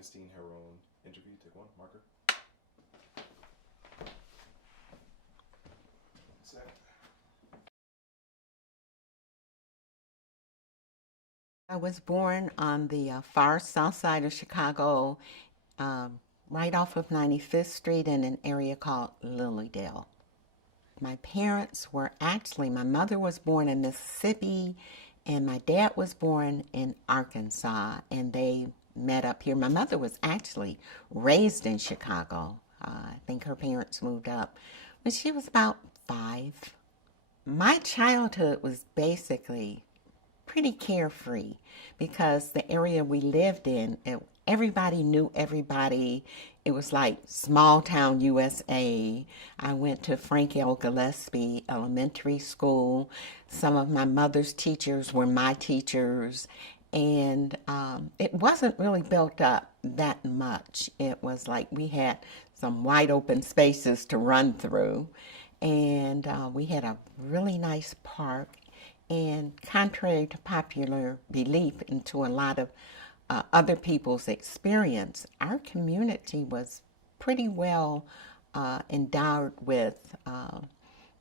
Augustine-Herron interview. Take one, marker. Set. I was born on the far south side of Chicago, um, right off of 95th Street in an area called Lilydale. My parents were actually, my mother was born in Mississippi and my dad was born in Arkansas, and they met up here. My mother was actually raised in Chicago. I think her parents moved up when she was about 5. My childhood was basically pretty carefree because the area we lived in, everybody knew everybody. It was like small town USA. I went to Frank L. Gillespie Elementary School. Some of my mother's teachers were my teachers. And it wasn't really built up that much. It was like we had some wide open spaces to run through. And we had a really nice park. And contrary to popular belief and to a lot of other people's experience, our community was pretty well endowed with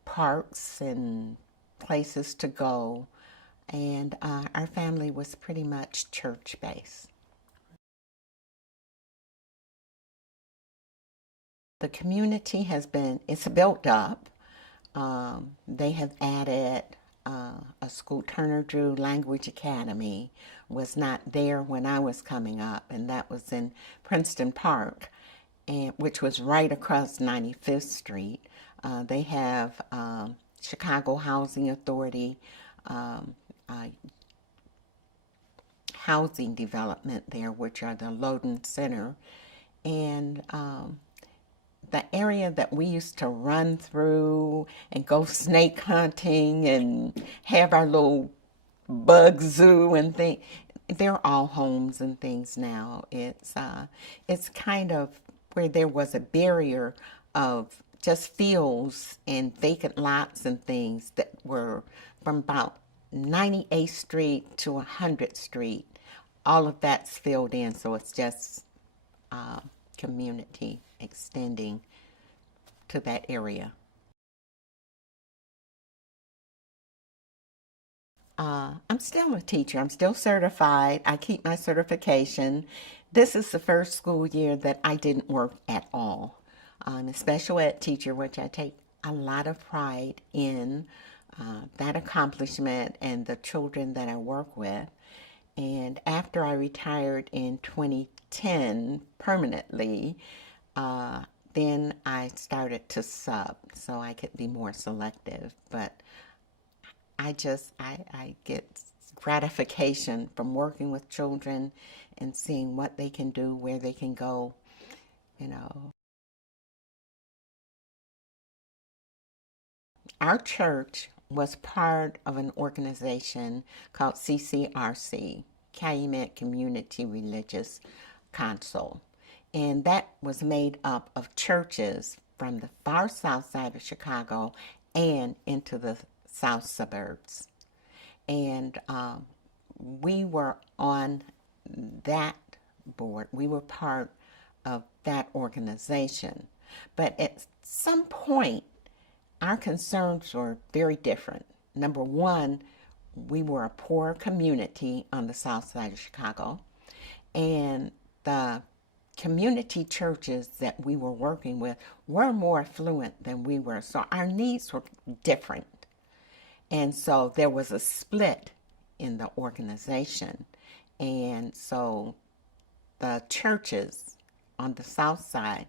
parks and places to go. And our family was pretty much church-based. The community it's built up. They have added a school, Turner Drew Language Academy, was not there when I was coming up, and that was in Princeton Park, which was right across 95th Street. They have Chicago Housing Authority housing development there, which are the Loden Center, and the area that we used to run through and go snake hunting and have our little bug zoo and things, they're all homes and things now. It's kind of where there was a barrier of just fields and vacant lots and things that were from about 98th Street to 100th Street. All of that's filled in, so it's just community extending to that area. I'm still a teacher. I'm still certified. I keep my certification. This is the first school year that I didn't work at all. I'm a special ed teacher, which I take a lot of pride in that accomplishment and the children that I work with. And after I retired in 2010 permanently, then I started to sub so I could be more selective. But I get gratification from working with children and seeing what they can do, where they can go, you know. Our church was part of an organization called CCRC, Calumet Community Religious Council. And that was made up of churches from the far south side of Chicago and into the south suburbs. And we were on that board. We were part of that organization. But at some point, our concerns were very different. Number one, we were a poor community on the south side of Chicago, and the community churches that we were working with were more affluent than we were, so our needs were different. And so there was a split in the organization. And so the churches on the south side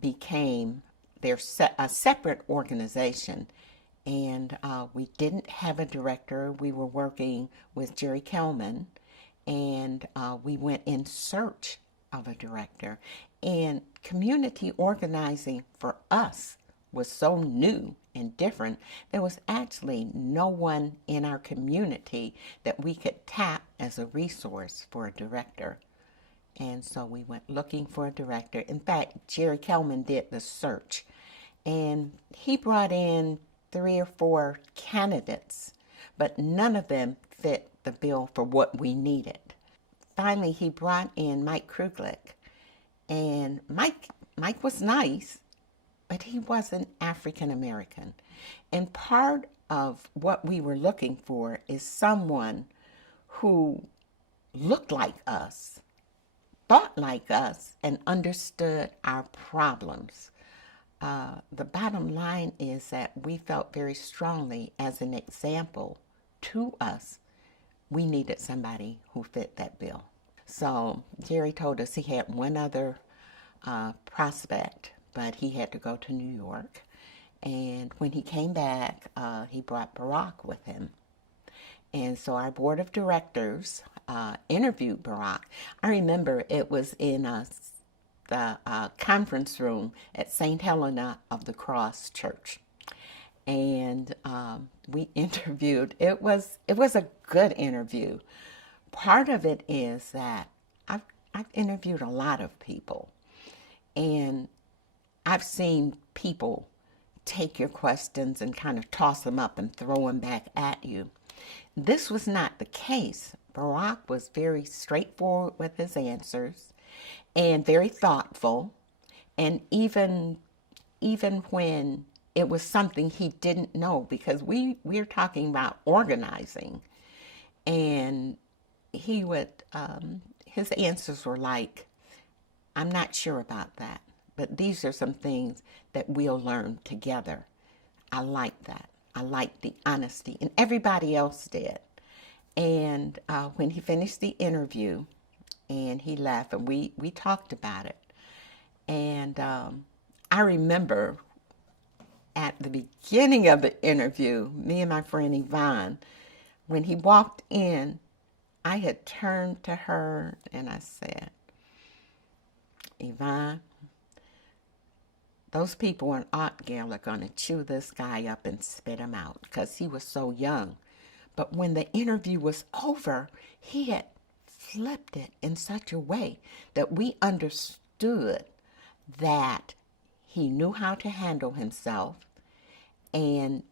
became a separate organization. And we didn't have a director. We were working with Jerry Kelman, and we went in search of a director. And community organizing for us was so new and different. There was actually no one in our community that we could tap as a resource for a director. And so we went looking for a director. In fact, Jerry Kelman did the search, and he brought in 3 or 4 candidates, but none of them fit the bill for what we needed. Finally, he brought in Mike Kruglich, And Mike was nice, but he wasn't African American. And part of what we were looking for is someone who looked like us, thought like us, and understood our problems. The bottom line is that we felt very strongly, as an example to us, we needed somebody who fit that bill. So Jerry told us he had one other prospect, but he had to go to New York. And when he came back, he brought Barack with him. And so our board of directors interviewed Barack. I remember it was in the conference room at St. Helena of the Cross Church. And we interviewed. It was a good interview. Part of it is that I've interviewed a lot of people, and I've seen people take your questions and kind of toss them up and throw them back at you. This was not the case. Barack was very straightforward with his answers and very thoughtful. And even when it was something he didn't know, because we're talking about organizing, and he would, his answers were like, I'm not sure about that, but these are some things that we'll learn together. I like that. I like the honesty, and everybody else did. And when he finished the interview and he left, and we talked about it. And I remember at the beginning of the interview, me and my friend Yvonne, when he walked in, I had turned to her and I said, Yvonne, those people in Altgeld are going to chew this guy up and spit him out, because he was so young. But when the interview was over, he had flipped it in such a way that we understood that he knew how to handle himself, and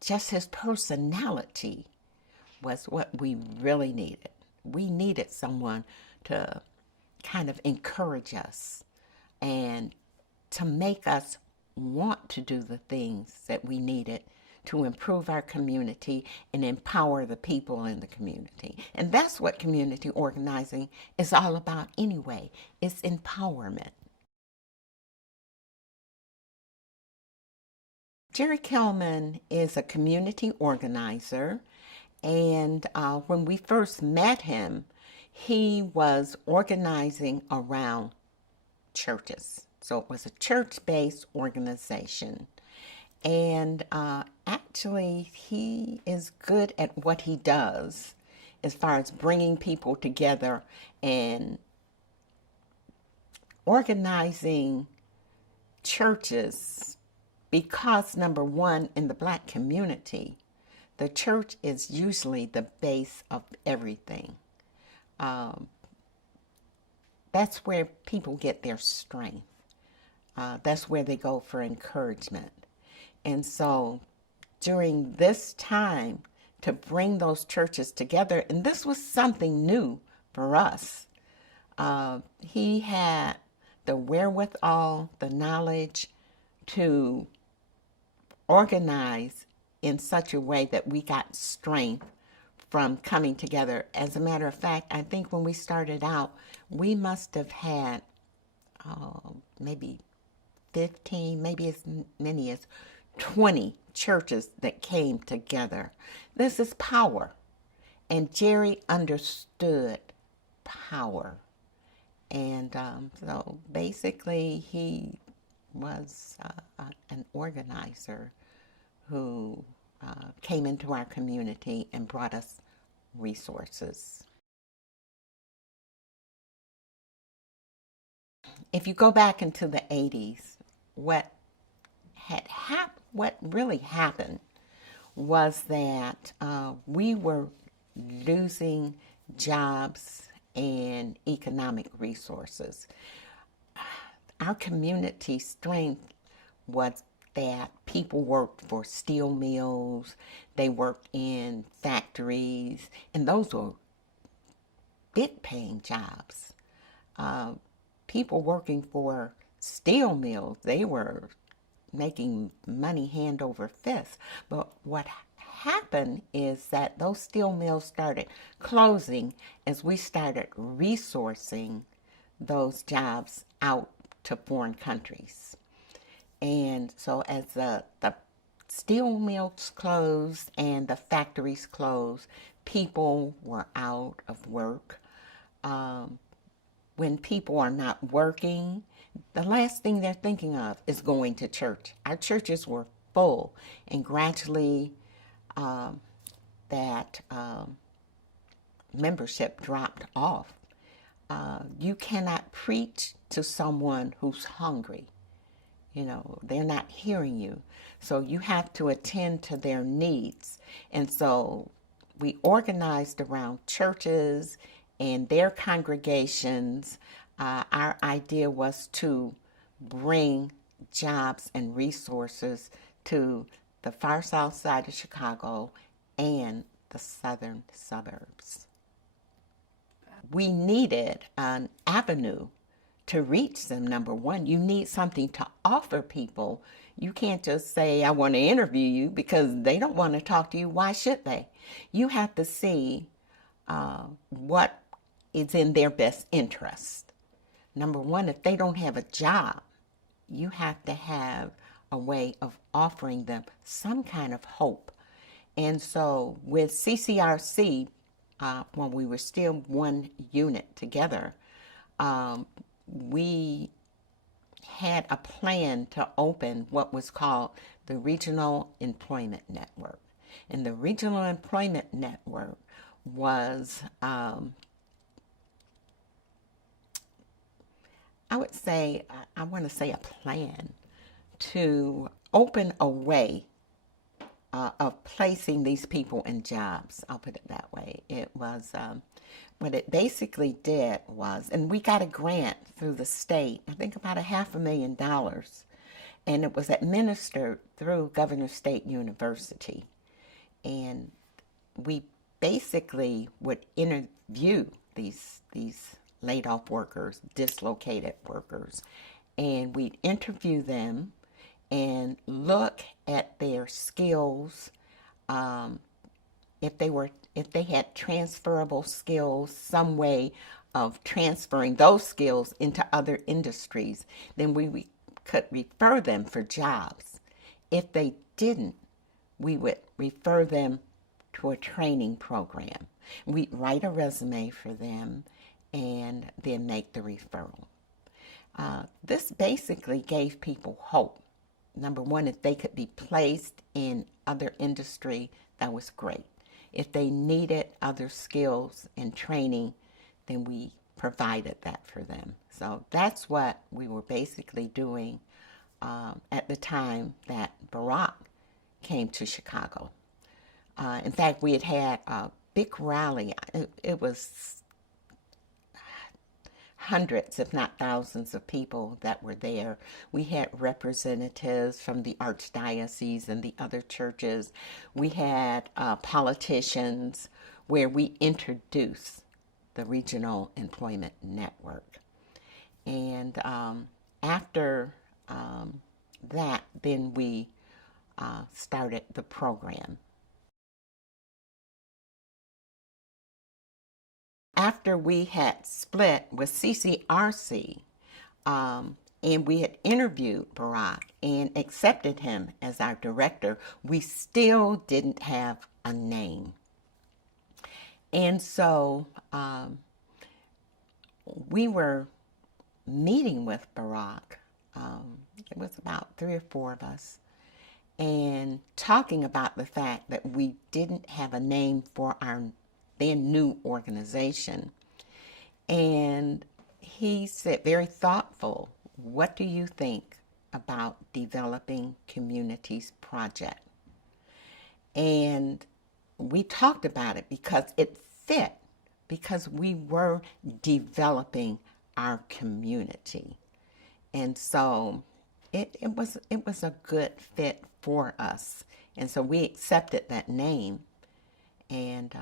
just his personality was what we really needed. We needed someone to kind of encourage us and to make us want to do the things that we needed to improve our community and empower the people in the community. And that's what community organizing is all about anyway. It's empowerment. Jerry Kelman is a community organizer, and when we first met him, he was organizing around churches. So it was a church-based organization. And actually, he is good at what he does as far as bringing people together and organizing churches, because, number one, in the Black community, the church is usually the base of everything. That's where people get their strength. That's where they go for encouragement. And so during this time, to bring those churches together, and this was something new for us, he had the wherewithal, the knowledge to organize in such a way that we got strength from coming together. As a matter of fact, I think when we started out, we must have had maybe 15, maybe as many as 20 churches that came together. This is power. And Jerry understood power. And so basically he was an organizer who came into our community and brought us resources. If you go back into the 80s, what really happened was that we were losing jobs and economic resources. Our community strength was that people worked for steel mills, they worked in factories, and those were big paying jobs. people working for steel mills, they were making money hand over fist. But what happened is that those steel mills started closing as we started resourcing those jobs out to foreign countries. And so as the steel mills closed and the factories closed, people were out of work. When people are not working, the last thing they're thinking of is going to church. Our churches were full, and gradually that membership dropped off. You cannot preach to someone who's hungry. You know, they're not hearing you. So you have to attend to their needs. And so we organized around churches and their congregations. Our idea was to bring jobs and resources to the far south side of Chicago and the southern suburbs. We needed an avenue to reach them. Number one, you need something to offer people. You can't just say, I want to interview you, because they don't want to talk to you. Why should they? You have to see what is in their best interest. Number one, if they don't have a job, you have to have a way of offering them some kind of hope. And so with CCRC, when we were still one unit together, we had a plan to open what was called the Regional Employment Network. And the Regional Employment Network was, I want to say a plan to open a way of placing these people in jobs. I'll put it that way. It was, what it basically did was, and we got a grant through the state, I think about $500,000, and it was administered through Governor State University. And we basically would interview these laid off workers, dislocated workers, and we'd interview them and look at their skills, if they had transferable skills, some way of transferring those skills into other industries, then we could refer them for jobs. If they didn't, we would refer them to a training program. We'd write a resume for them and then make the referral. This basically gave people hope. Number one, if they could be placed in other industry, that was great. If they needed other skills and training, then we provided that for them. So that's what we were basically doing at the time that Barack came to Chicago. In fact, we had a big rally. It was hundreds, if not thousands, of people that were there. We had representatives from the archdiocese and the other churches. We had politicians, where we introduced the Regional Employment Network. And after that, then we started the program. After we had split with CCRC, and we had interviewed Barack and accepted him as our director, we still didn't have a name. And so we were meeting with Barack, it was about 3 or 4 of us, and talking about the fact that we didn't have a name for our then new organization. And he said, very thoughtful, what do you think about developing communities project? And we talked about it because it fit, because we were developing our community. And so it was a good fit for us. And so we accepted that name. And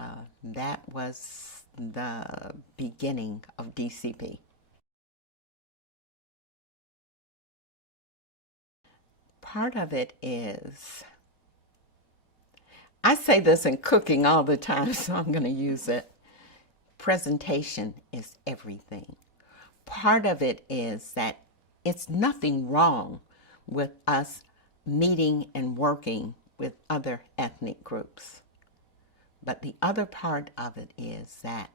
that was the beginning of DCP. Part of it is, I say this in cooking all the time, so I'm going to use it. Presentation is everything. Part of it is that it's nothing wrong with us meeting and working with other ethnic groups. But the other part of it is that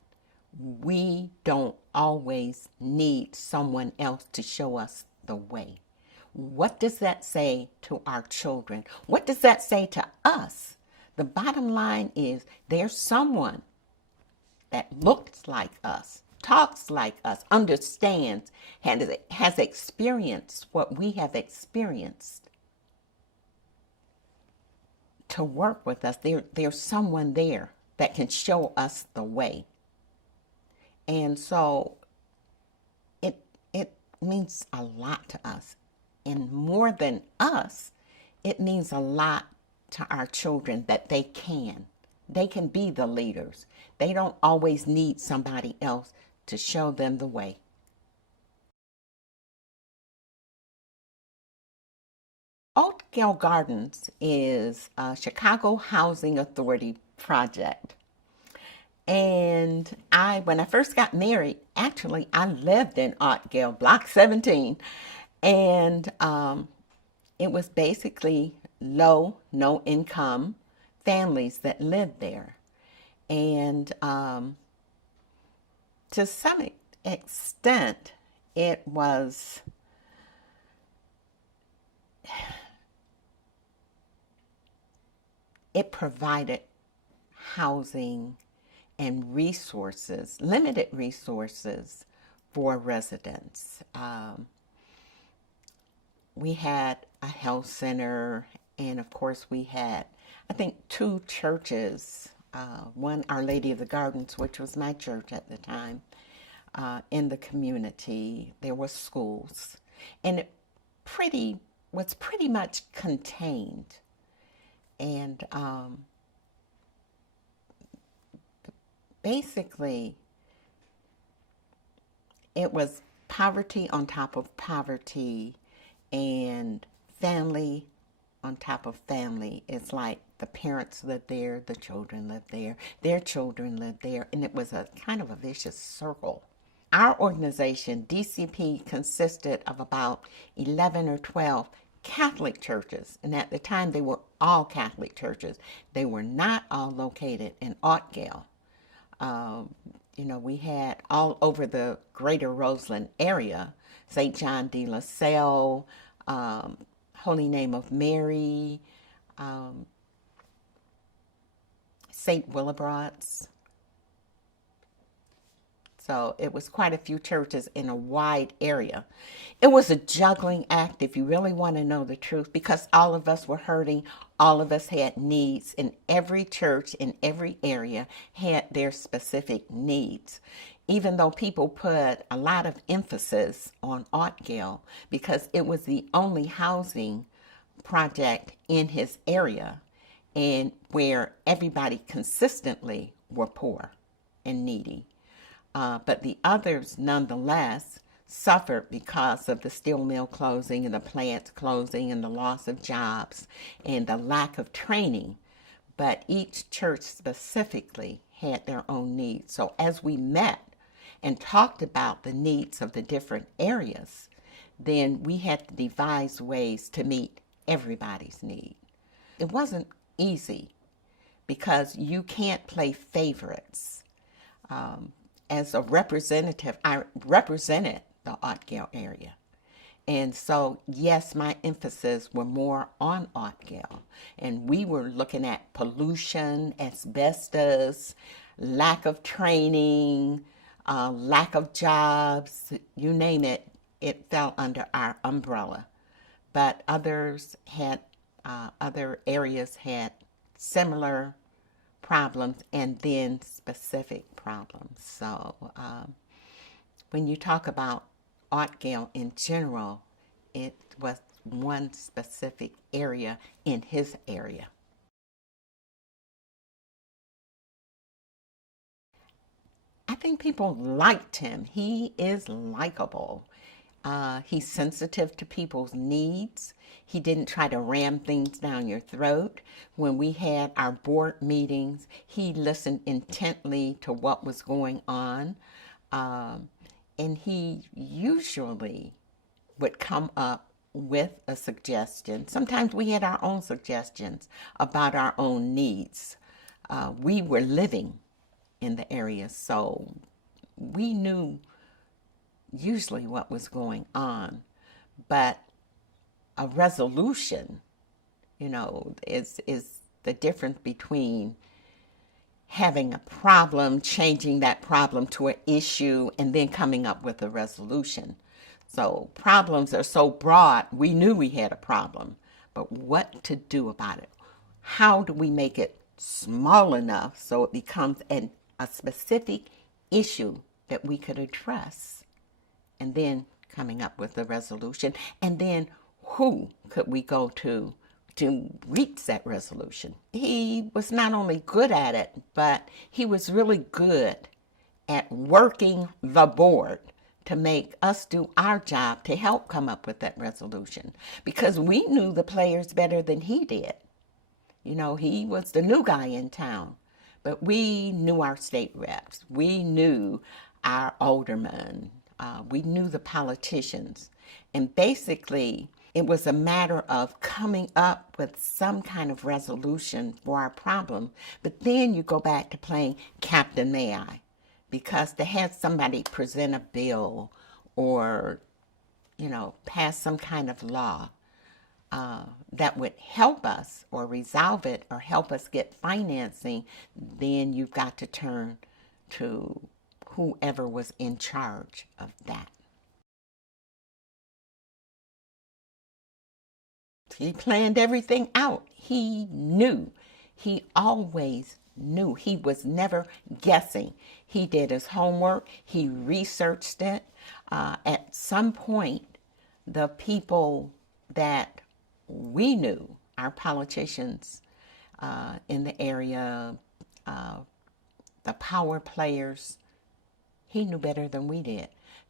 we don't always need someone else to show us the way. What does that say to our children? What does that say to us? The bottom line is there's someone that looks like us, talks like us, understands, has experienced what we have experienced to work with us. There's someone there that can show us the way. And so it means a lot to us. And more than us, it means a lot to our children that they can be the leaders. They don't always need somebody else to show them the way. Altgeld Gardens is a Chicago Housing Authority project. And when I first got married, actually, I lived in Altgeld, Block 17. And it was basically low, no income families that lived there. And to some extent, it provided housing and resources, limited resources for residents. We had a health center, and of course we had, I think, 2 churches, one Our Lady of the Gardens, which was my church at the time, in the community. There were schools, and it was pretty much contained. And basically, it was poverty on top of poverty and family on top of family. It's like the parents lived there, the children lived there, their children lived there, and it was a kind of a vicious circle. Our organization, DCP, consisted of about 11 or 12 Catholic churches, and at the time they were all Catholic churches. They were not all located in Altgeld. We had all over the greater Roseland area, St. John de La Salle, Holy Name of Mary, St. Willibrod's. So it was quite a few churches in a wide area. It was a juggling act, if you really want to know the truth, because all of us were hurting. All of us had needs, and every church in every area had their specific needs. Even though people put a lot of emphasis on Altgeld because it was the only housing project in his area and where everybody consistently were poor and needy. But the others, nonetheless, suffered because of the steel mill closing and the plants closing and the loss of jobs and the lack of training. But each church specifically had their own needs. So as we met and talked about the needs of the different areas, then we had to devise ways to meet everybody's need. It wasn't easy because you can't play favorites. As a representative, I represented the Altgeld area. And so, yes, my emphasis were more on Altgeld. And we were looking at pollution, asbestos, lack of training, lack of jobs, you name it, it fell under our umbrella. But other areas had similar problems and then specific problems. So when you talk about Altgeld in general, it was one specific area in his area. I think people liked him. He is likable. He's sensitive to people's needs. He didn't try to ram things down your throat. When we had our board meetings, he listened intently to what was going on. And he usually would come up with a suggestion. Sometimes we had our own suggestions about our own needs. We were living in the area, so we knew usually what was going on. But a resolution, is the difference between having a problem, changing that problem to an issue, and then coming up with a resolution. So problems are so broad, we knew we had a problem, but what to do about it? How do we make it small enough so it becomes a specific issue that we could address? And then coming up with a resolution. And then who could we go to reach that resolution? He was not only good at it, but he was really good at working the board to make us do our job to help come up with that resolution, because we knew the players better than he did. He was the new guy in town, but we knew our state reps. We knew our aldermen. We knew the politicians. And basically, it was a matter of coming up with some kind of resolution for our problem. But then you go back to playing Captain May I, because to have somebody present a bill or, pass some kind of law that would help us or resolve it or help us get financing, then you've got to turn to whoever was in charge of that. He planned everything out. He knew. He always knew. He was never guessing. He did his homework. He researched it. At some point, the people that we knew, our politicians in the area, the power players, he knew better than we did.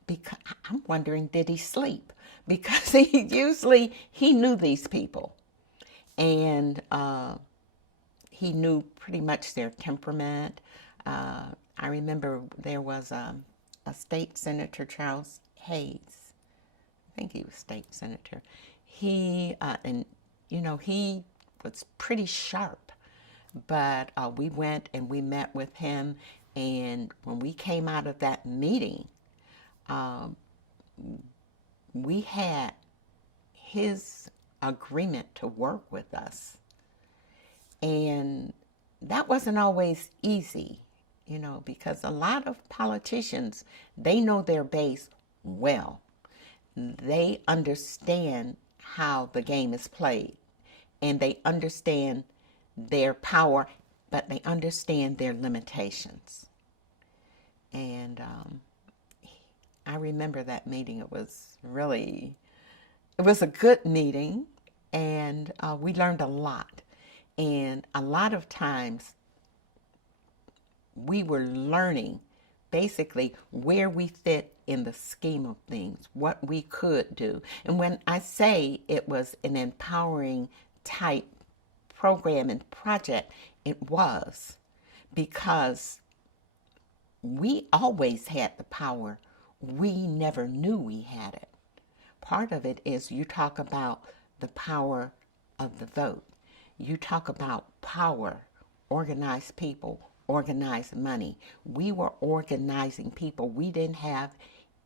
Because I'm wondering, did he sleep? Because he knew these people, and he knew pretty much their temperament. I remember there was a state senator, Charles Hayes. I think he was state senator. He he was pretty sharp, but we went and we met with him, and when we came out of that meeting, we had his agreement to work with us. And that wasn't always easy, because a lot of politicians, they know their base well. They understand how the game is played, and they understand their power, but they understand their limitations. And I remember that meeting. It was a good meeting, and we learned a lot. And a lot of times we were learning basically where we fit in the scheme of things, what we could do. And when I say it was an empowering type program and project, it was, because we always had the power. We never knew we had it. Part of it is, you talk about the power of the vote. You talk about power, organized people, organized money. We were organizing people. We didn't have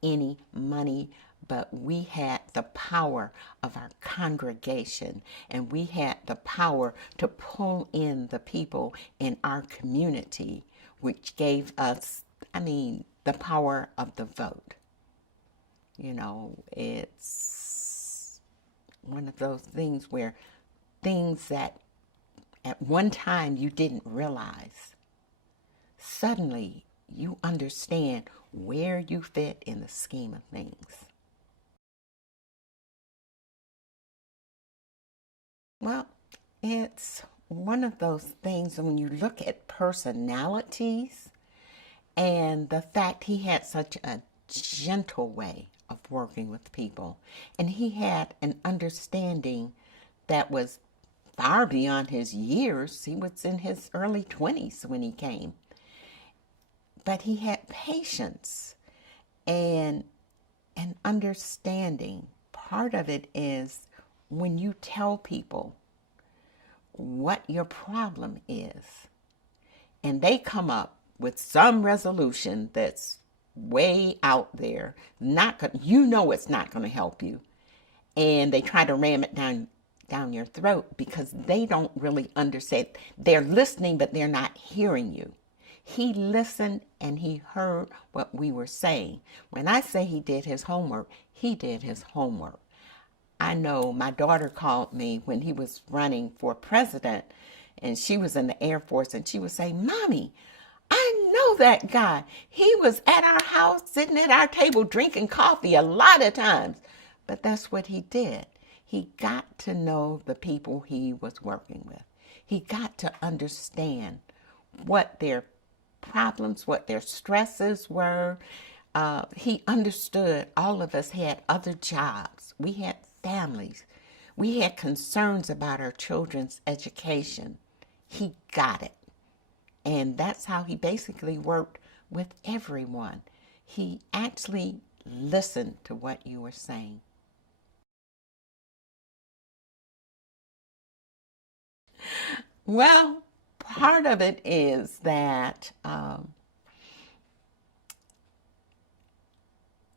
any money, but we had the power of our congregation, and we had the power to pull in the people in our community, which gave us, the power of the vote. It's one of those things where things that at one time you didn't realize, suddenly you understand where you fit in the scheme of things. Well, it's one of those things when you look at personalities, and the fact he had such a gentle way of working with people. And he had an understanding that was far beyond his years. He was in his early 20s when he came. But he had patience and an understanding. Part of it is when you tell people what your problem is, and they come up with some resolution that's way out there, you know it's not going to help you, and they try to ram it down your throat because they don't really understand. They're listening, but they're not hearing you. He listened and he heard what we were saying. When I say he did his homework, he did his homework. I know my daughter called me when he was running for president, and she was in the Air Force, and she would say, "Mommy, I know that guy. He was at our house, sitting at our table, drinking coffee a lot of times." But that's what he did. He got to know the people he was working with. He got to understand what their problems, what their stresses were. He understood all of us had other jobs. We had families. We had concerns about our children's education. He got it. And that's how he basically worked with everyone. He actually listened to what you were saying. Well, part of it is that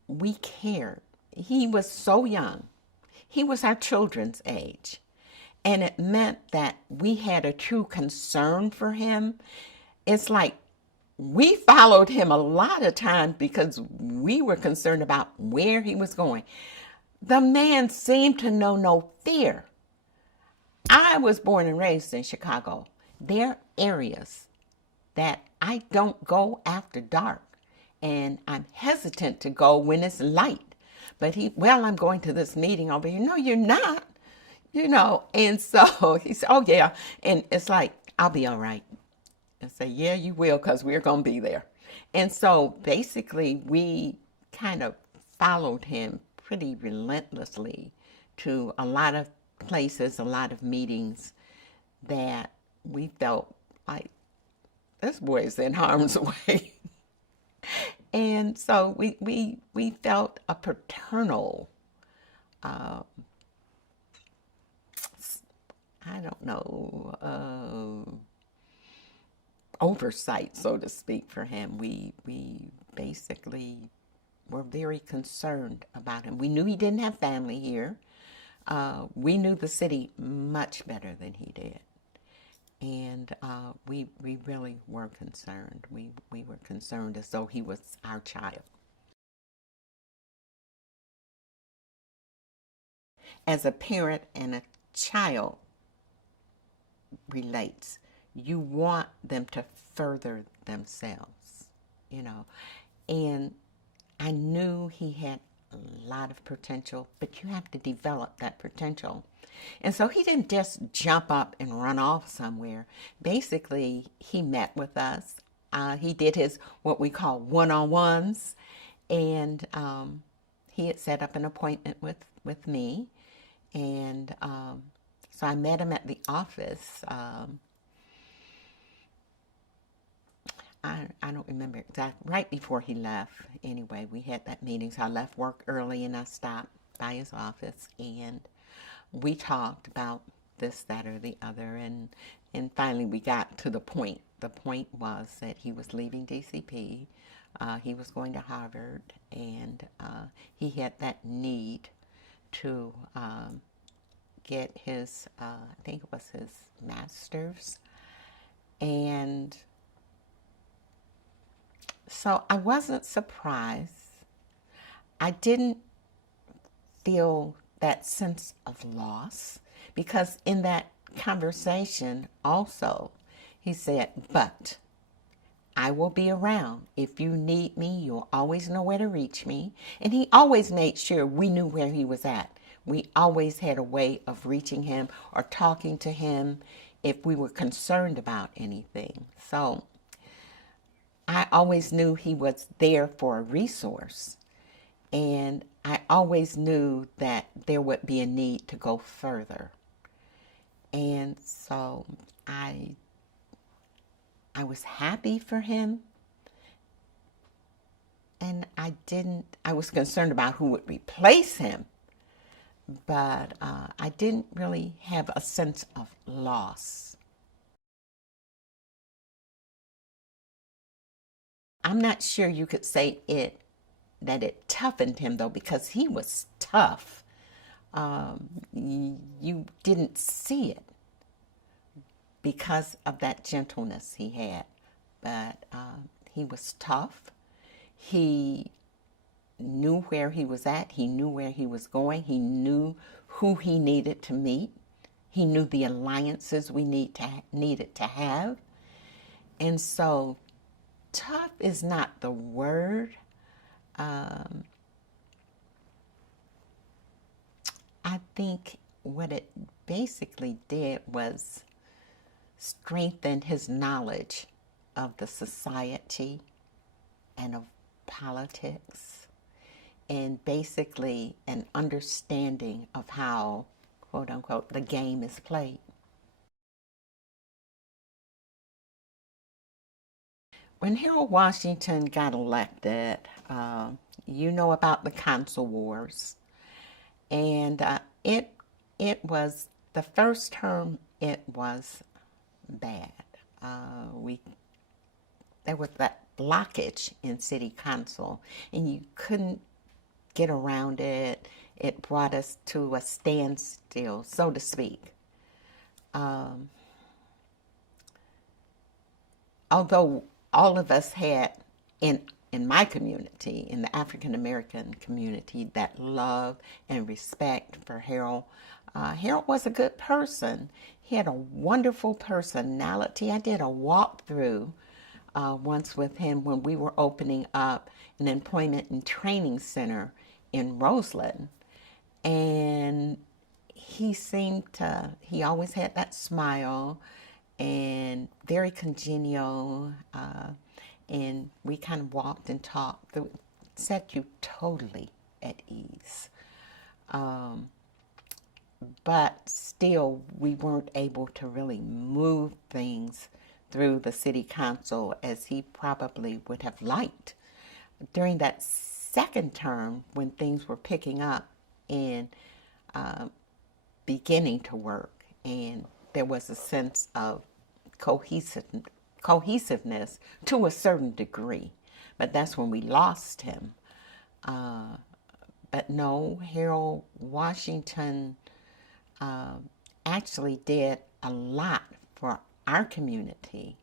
we cared. He was so young. He was our children's age. And it meant that we had a true concern for him. It's like we followed him a lot of times because we were concerned about where he was going. The man seemed to know no fear. I was born and raised in Chicago. There are areas that I don't go after dark, and I'm hesitant to go when it's light. But I'm going to this meeting over here. No, you're not, And so he said, "Oh, yeah." And it's like, "I'll be all right." And say, "Yeah, you will, because we're going to be there." And so basically we kind of followed him pretty relentlessly to a lot of places, a lot of meetings that we felt like this boy is in harm's way. And so we felt a paternal, I don't know, oversight, so to speak, for him. We basically were very concerned about him. We knew he didn't have family here. We knew the city much better than he did. And we really were concerned. We were concerned as though he was our child. As a parent and a child relates, you want them to further themselves, And I knew he had a lot of potential, but you have to develop that potential. And so he didn't just jump up and run off somewhere. Basically, he met with us. He did his what we call one-on-ones, and he had set up an appointment with me. And so I met him at the office. I don't remember exactly, right before he left. Anyway, we had that meeting, so I left work early and I stopped by his office and we talked about this, that, or the other, and finally we got to the point. The point was that he was leaving DCP, he was going to Harvard, and he had that need to get his, I think it was his master's, and so I wasn't surprised. I didn't feel that sense of loss, because in that conversation also he said, "But I will be around. If you need me, you'll always know where to reach me." And he always made sure we knew where he was at. We always had a way of reaching him or talking to him if we were concerned about anything. So I always knew he was there for a resource. And I always knew that there would be a need to go further. And so I was happy for him, and I was concerned about who would replace him, but I didn't really have a sense of loss. I'm not sure you could say that it toughened him, though, because he was tough. You didn't see it because of that gentleness he had, but he was tough. He knew where he was at. He knew where he was going. He knew who he needed to meet. He knew the alliances we needed to have. And so tough is not the word. I think what it basically did was strengthen his knowledge of the society and of politics, and basically an understanding of how, quote unquote, the game is played. When Harold Washington got elected, you know about the Council Wars, and it was the first term. It was bad. There was that blockage in City Council, and you couldn't get around it. It brought us to a standstill, so to speak. Although all of us had in my community, in the African American community, that love and respect for Harold. Harold was a good person. He had a wonderful personality. I did a walkthrough once with him when we were opening up an employment and training center in Roseland. And he always had that smile and very congenial. And we kind of walked and talked. It set you totally at ease. But still, we weren't able to really move things through the city council as he probably would have liked. During that second term, when things were picking up and beginning to work, and there was a sense of cohesiveness to a certain degree, but that's when we lost him. But no, Harold Washington actually did a lot for our community,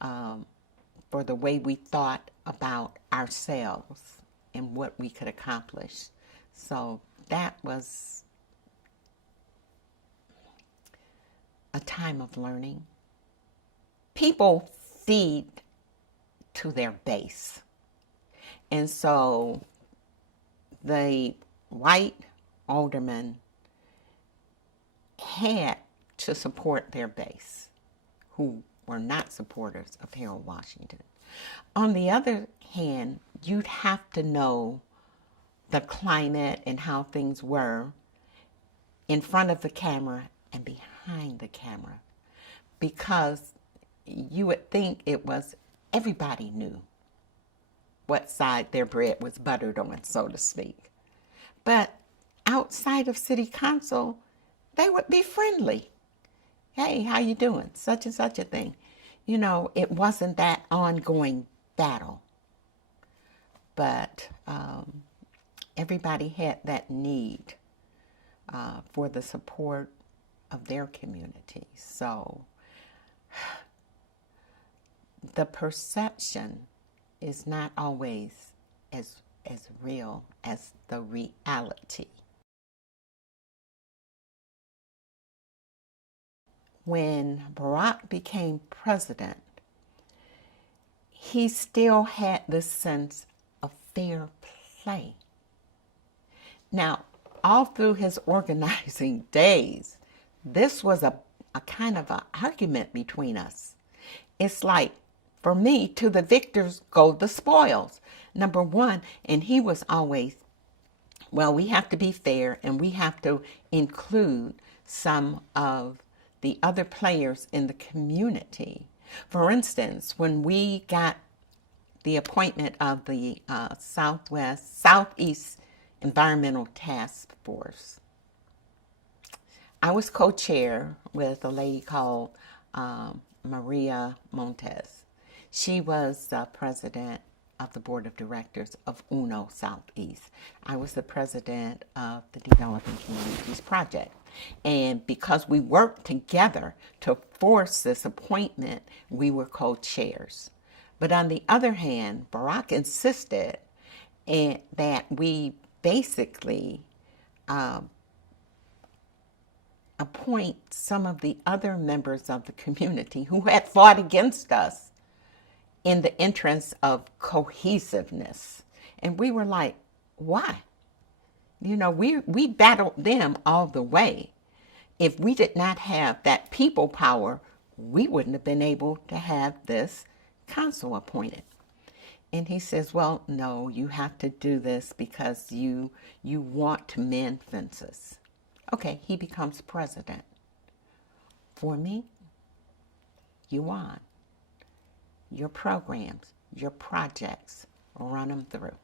for the way we thought about ourselves and what we could accomplish. So that was a time of learning. People feed to their base. And so the white aldermen had to support their base, who were not supporters of Harold Washington. On the other hand, you'd have to know the climate and how things were in front of the camera and behind the camera, because you would think it was everybody knew what side their bread was buttered on, so to speak. But outside of city council, they would be friendly. Hey, how you doing? Such and such a thing. You know, it wasn't that ongoing battle. But everybody had that need for the support of their community. So the perception is not always as real as the reality. When Barack became president, he still had this sense of fair play. Now, all through his organizing days, this was a kind of an argument between us. It's like, for me, to the victors go the spoils, number one. And he was always well, we have to be fair and we have to include some of the other players in the community. For instance, when we got the appointment of the Southeast Environmental Task Force, I was co-chair with a lady called Maria Montes. She was president of the board of directors of UNO Southeast. I was the president of the Developing Communities Project. And because we worked together to force this appointment, we were co-chairs. But on the other hand, Barack insisted that we basically appoint some of the other members of the community who had fought against us in the interest of cohesiveness. And we were like, why? You know, we battled them all the way. If we did not have that people power, we wouldn't have been able to have this council appointed. And he says, well, no, you have to do this because you want to mend fences. Okay, he becomes president. For me, you want your programs, your projects, run them through.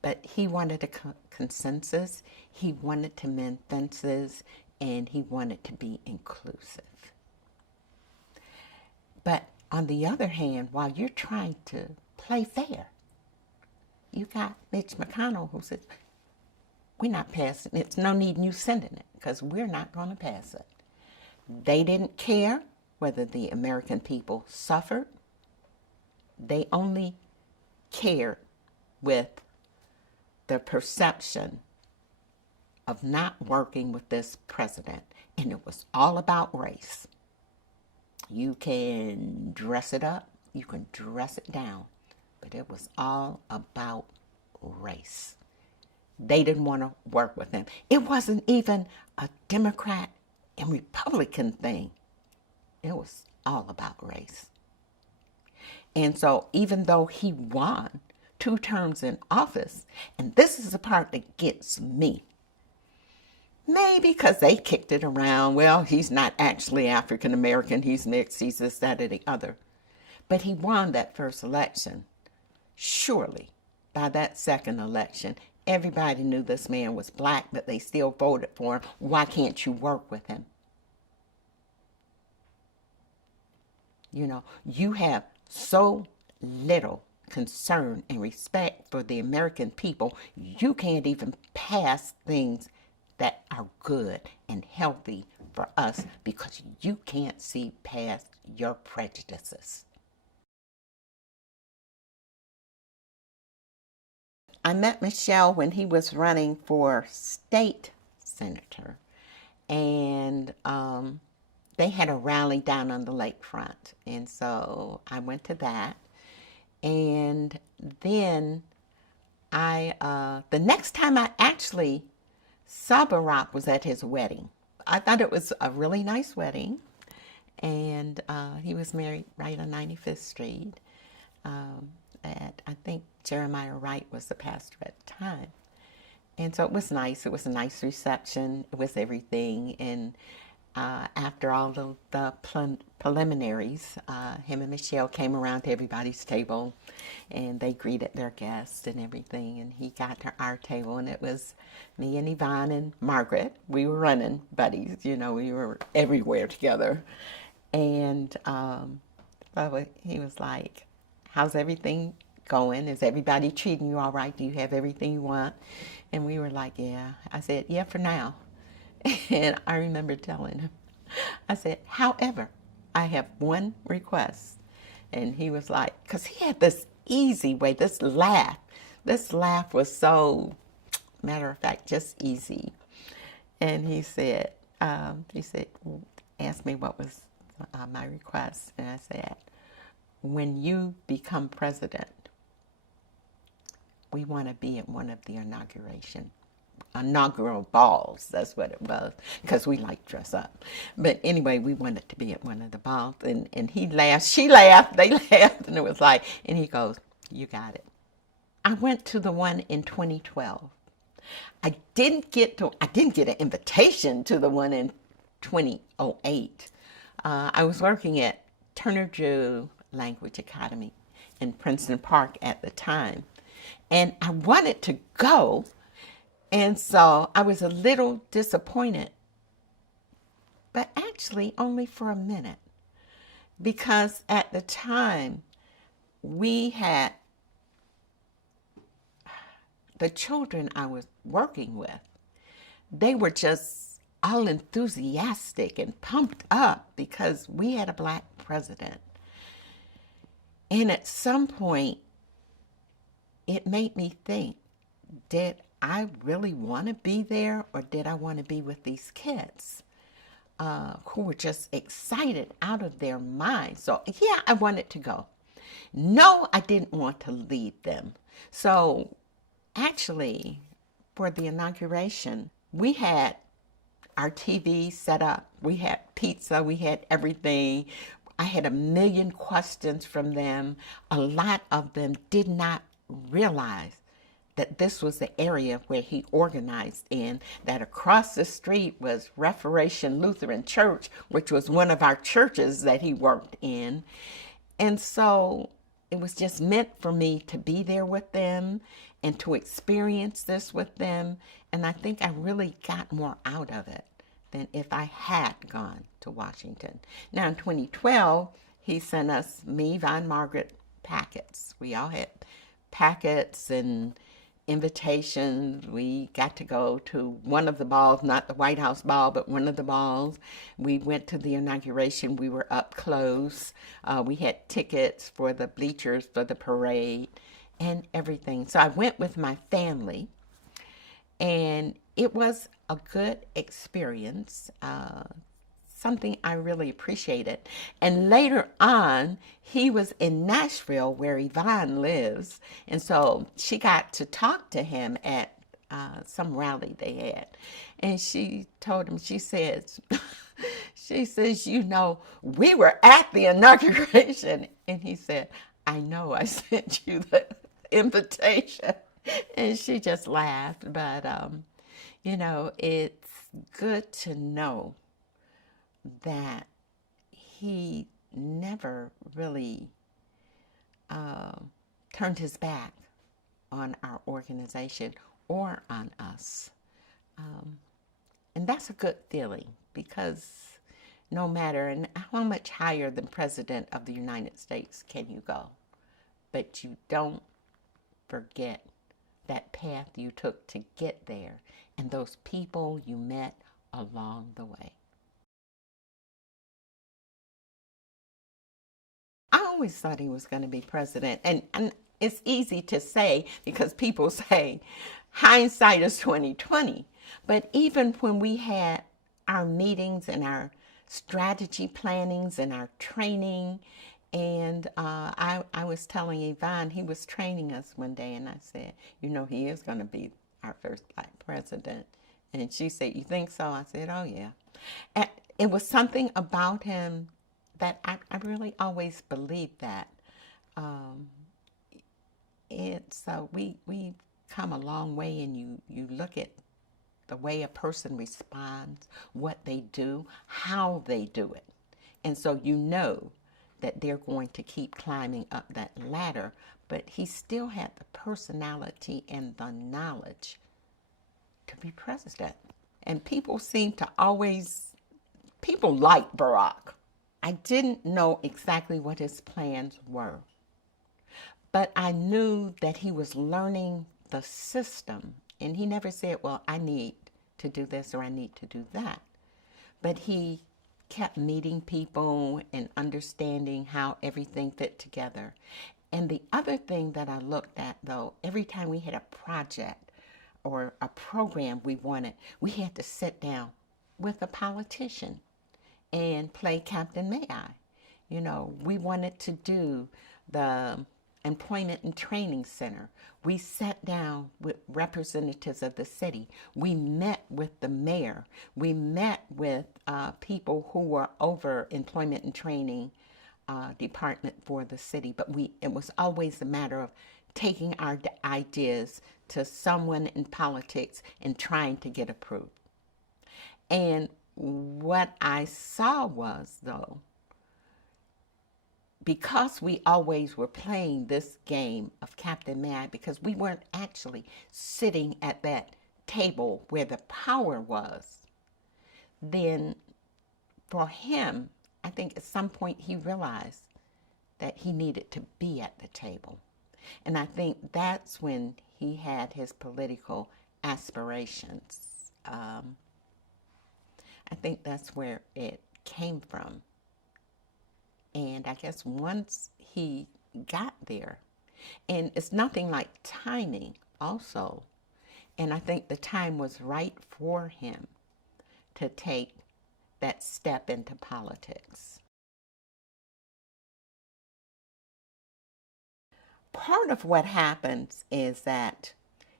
But he wanted a consensus, he wanted to mend fences, and he wanted to be inclusive. But on the other hand, while you're trying to play fair, you got Mitch McConnell who says, we're not passing it. It's no need in you sending it because we're not going to pass it. They didn't care whether the American people suffered. They only cared with the perception of not working with this president. And it was all about race. You can dress it up, you can dress it down, but it was all about race. They didn't want to work with him. It wasn't even a Democrat and Republican thing. It was all about race. And so even though he won 2 terms in office, and this is the part that gets me, maybe because they kicked it around, well, he's not actually African American, he's mixed, he's this, that, or the other. But he won that first election. Surely, by that second election, everybody knew this man was black, but they still voted for him. Why can't you work with him? You know, you have so little concern and respect for the American people, you can't even pass things that are good and healthy for us because you can't see past your prejudices. I met Michelle when he was running for state senator, and they had a rally down on the lakefront, and so I went to that. And then the next time I actually saw Barack was at his wedding. I thought it was a really nice wedding, and he was married right on 95th Street. I think Jeremiah Wright was the pastor at the time. And so it was nice. It was a nice reception. It was everything. And after all the preliminaries, him and Michelle came around to everybody's table, and they greeted their guests and everything. And he got to our table, and it was me and Yvonne and Margaret. We were running buddies. You know, we were everywhere together. And he was like, how's everything going? Is everybody treating you all right? Do you have everything you want? And we were like, yeah. I said, yeah, for now. And I remember telling him, I said, however, I have one request. And he was like, because he had this easy way, this laugh. This laugh was so, matter of fact, just easy. And he said, asked me what was my request. And I said, when you become president, we want to be at one of the inaugural balls. That's what it was, because we like dress up. But anyway, we wanted to be at one of the balls. And he laughed, she laughed, they laughed, and it was like, and he goes, you got it. I went to the one in 2012, I didn't get an invitation to the one in 2008. I was working at Turner Drew Language Academy in Princeton Park at the time, and I wanted to go, and so I was a little disappointed, but actually only for a minute, because at the time we had the children I was working with, they were just all enthusiastic and pumped up because we had a black president. And at some point, it made me think, did I really want to be there, or did I want to be with these kids who were just excited out of their minds? So yeah, I wanted to go. No, I didn't want to lead them. So actually, for the inauguration, we had our TV set up. We had pizza. We had everything. I had 1 million questions from them. A lot of them did not realize that this was the area where he organized in, that across the street was Reformation Lutheran Church, which was one of our churches that he worked in. And so it was just meant for me to be there with them and to experience this with them. And I think I really got more out of it than if I had gone to Washington. Now in 2012, he sent us, me, Yvonne, Margaret, packets. We all had packets and invitations. We got to go to one of the balls, not the White House ball, but one of the balls. We went to the inauguration. We were up close. We had tickets for the bleachers for the parade and everything. So I went with my family, and it was a good experience. Something I really appreciated. And later on, he was in Nashville, where Yvonne lives, and so she got to talk to him at some rally they had. And she told him, she says, you know, we were at the inauguration. And he said, I know, I sent you the invitation. And she just laughed. But, you know, it's good to know that he never really turned his back on our organization or on us. And that's a good feeling, because no matter and how much higher than President of the United States can you go, but you don't forget that path you took to get there and those people you met along the way. I always thought he was going to be president. And it's easy to say, because people say hindsight is 2020. But even when we had our meetings and our strategy plannings and our training, and I was telling Yvonne, he was training us one day, and I said, you know, he is going to be our first black president. And she said, you think so? I said, oh, yeah. And it was something about him that I really always believed that. We've come a long way, and you look at the way a person responds, what they do, how they do it. And so you know that they're going to keep climbing up that ladder, but he still had the personality and the knowledge to be president. And people like Barack. I didn't know exactly what his plans were, but I knew that he was learning the system, and he never said, well, I need to do this or I need to do that. But he kept meeting people and understanding how everything fit together. And the other thing that I looked at, though, every time we had a project or a program we wanted, we had to sit down with a politician and play Captain May I. You know, we wanted to do the Employment and Training Center. We sat down with representatives of the city. We met with the mayor. We met with people who were over employment and training department for the city. But it was always a matter of taking our ideas to someone in politics and trying to get approved. And what I saw was, though, because we always were playing this game of Captain Mad, because we weren't actually sitting at that table where the power was, then for him, I think at some point he realized that he needed to be at the table. And I think that's when he had his political aspirations. I think that's where it came from. And I guess once he got there, and it's nothing like timing also, and I think the time was right for him to take that step into politics. Part of what happens is that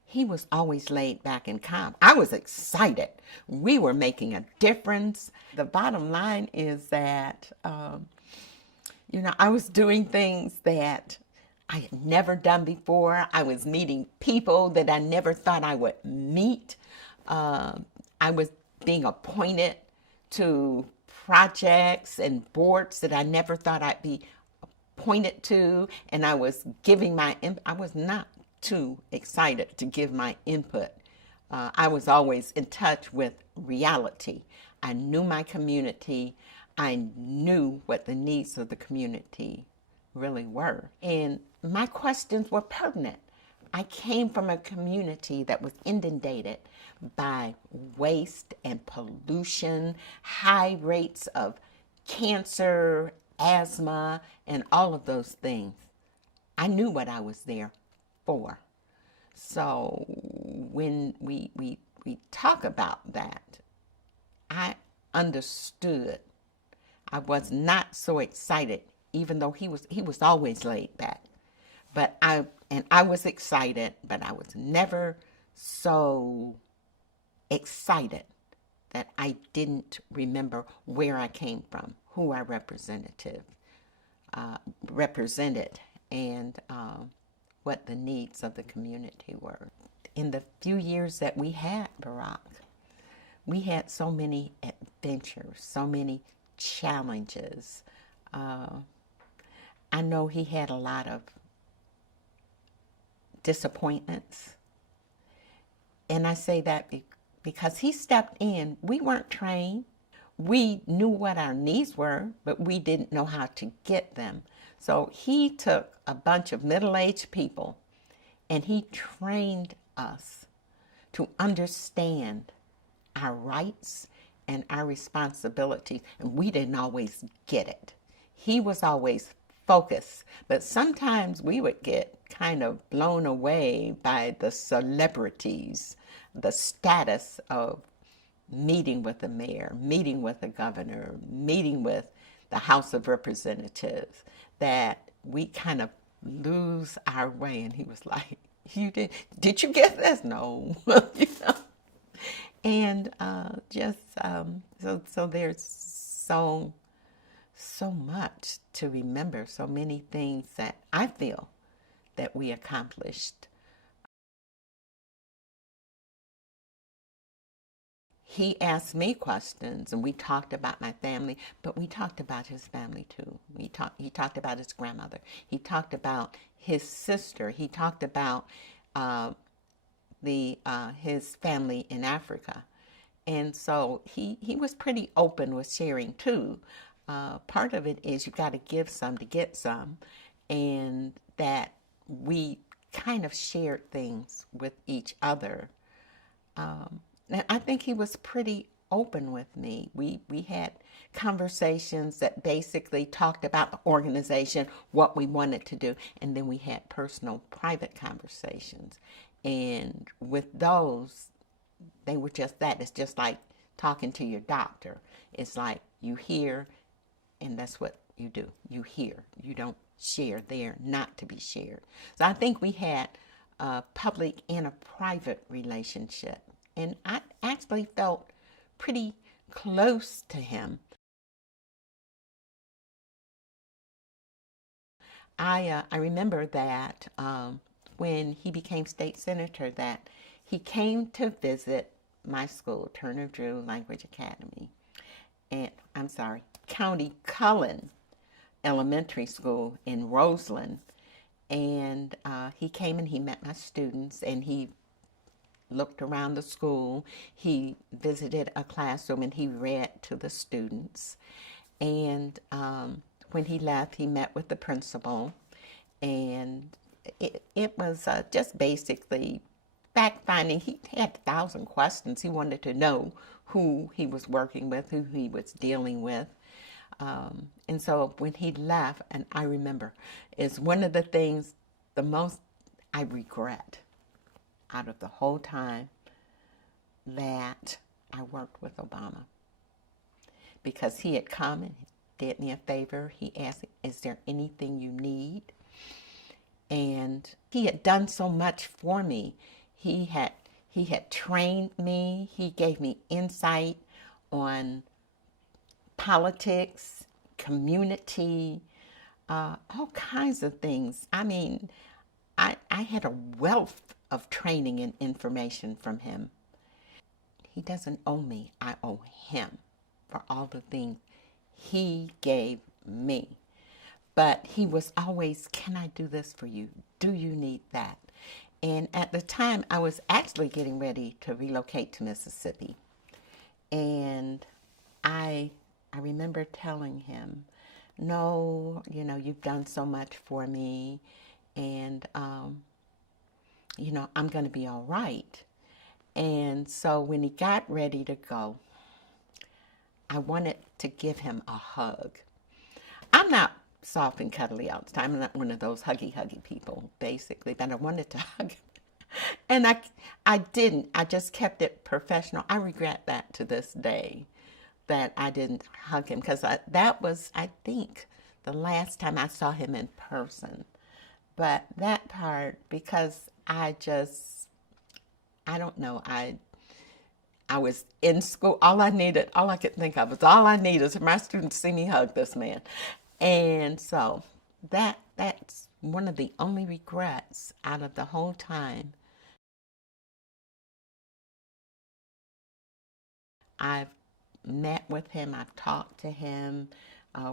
he was always laid back and calm. I was excited. We were making a difference. The bottom line is that, I was doing things that I had never done before. I was meeting people that I never thought I would meet. I was being appointed to projects and boards that I never thought I'd be appointed to, and I was giving I was not too excited to give my input. I was always in touch with reality. I knew my community. I knew what the needs of the community really were. And my questions were pertinent. I came from a community that was inundated by waste and pollution, high rates of cancer, asthma, and all of those things. I knew what I was there for. So when we talk about that, I understood. I was not so excited, even though he was always laid back. But I was excited, but I was never so excited that I didn't remember where I came from, who I represented, and what the needs of the community were. In the few years that we had Barack, we had so many adventures, so many challenges. I know he had a lot of disappointments. And I say that because he stepped in. We weren't trained. We knew what our needs were, but we didn't know how to get them. So he took a bunch of middle-aged people and he trained us to understand our rights and our responsibilities. And we didn't always get it. He was always focused, but sometimes we would get kind of blown away by the celebrities, the status of meeting with the mayor, meeting with the governor, meeting with the House of Representatives, that we kind of lose our way. And he was like, did you get this? No. And so there's so much to remember, so many things that I feel that we accomplished. He asked me questions, and we talked about my family, but we talked about his family too. He talked about his grandmother. He talked about his sister. He talked about his family in Africa. And so he was pretty open with sharing too. Part of it is you got to give some to get some, and that we kind of shared things with each other. And I think he was pretty open with me. We had conversations that basically talked about the organization, what we wanted to do, and then we had personal, private conversations. And with those, they were just that. It's just like talking to your doctor. It's like you hear, and that's what you do. You hear. You don't share. They're not to be shared. So I think we had a public and a private relationship. And I actually felt pretty close to him. I remember that when he became state senator that he came to visit my school, Turner Drew Language Academy, and I'm sorry, County Cullen Elementary School in Roseland. And he came and he met my students, and he looked around the school. He visited a classroom and he read to the students. And when he left, he met with the principal, and it was just basically fact-finding. He had 1,000 questions. He wanted to know who he was working with, who he was dealing with. And so when he left, and I remember, is one of the things the most I regret out of the whole time that I worked with Obama. Because he had come and did me a favor. He asked, is there anything you need? And he had done so much for me. He had trained me. He gave me insight on politics, community, all kinds of things. I mean, I had a wealth of training and information from him. He doesn't owe me. I owe him for all the things he gave me. But he was always, can I do this for you? Do you need that? And at the time, I was actually getting ready to relocate to Mississippi. And I remember telling him, no, you know, you've done so much for me, and, you know, I'm going to be all right. And so when he got ready to go, I wanted to give him a hug. I'm not soft and cuddly all the time. I'm not one of those huggy people, basically, but I wanted to hug him. And I didn't. I just kept it professional. I regret that to this day, that I didn't hug him, because that was, I think, the last time I saw him in person. But that part, because I don't know, I was in school. All I could think of was, all I need is for my students to see me hug this man. And so that's one of the only regrets out of the whole time. I've met with him, I've talked to him,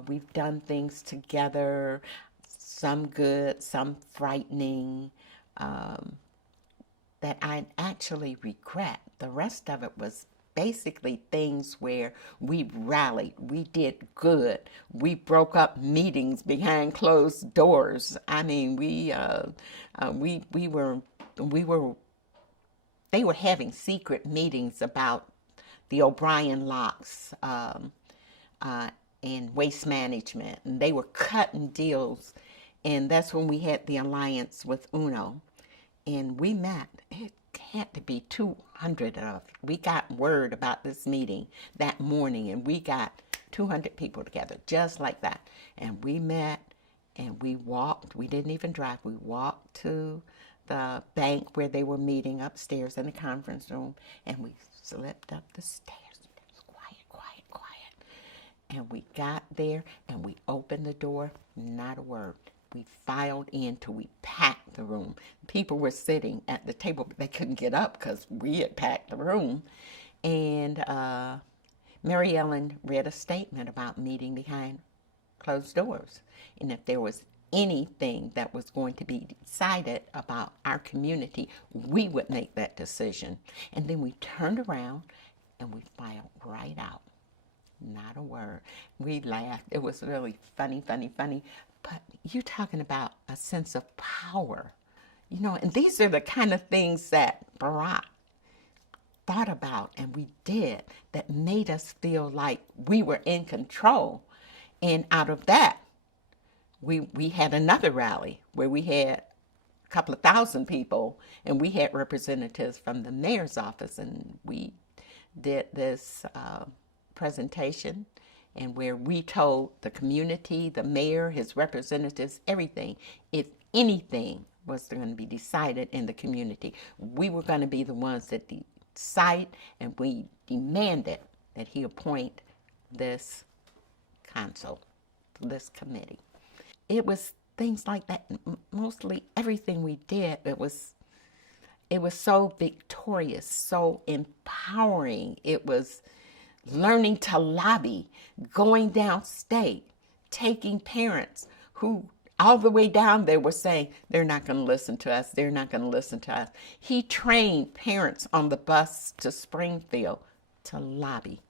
we've done things together, some good, some frightening, that I actually regret. The rest of it was basically things where we rallied, we did good, we broke up meetings behind closed doors. I mean, they were having secret meetings about the O'Brien locks and waste management, and they were cutting deals, and that's when we had the alliance with UNO, and we met. It had to be 200 of us. We got word about this meeting that morning, and we got 200 people together, just like that, and we met, and we walked. We didn't even drive. We walked to the bank where they were meeting upstairs in the conference room, and we slipped up the stairs. It was quiet. And we got there, and we opened the door, not a word. We filed in till we packed the room. People were sitting at the table, but they couldn't get up because we had packed the room. And Mary Ellen read a statement about meeting behind closed doors. And if there was anything that was going to be decided about our community, we would make that decision. And then we turned around and we filed right out. Not a word. We laughed. It was really funny. But you're talking about a sense of power, you know, and these are the kind of things that Barack thought about and we did that made us feel like we were in control. And out of that, we had another rally where we had a couple of thousand people, and we had representatives from the mayor's office, and we did this presentation, and where we told the community, the mayor, his representatives, everything, if anything was going to be decided in the community, we were going to be the ones that decide, and we demanded that he appoint this council, this committee. It was things like that. Mostly everything we did, it was so victorious, so empowering. It was learning to lobby, going downstate, taking parents who all the way down there were saying, they're not going to listen to us, they're not going to listen to us. He trained parents on the bus to Springfield to lobby.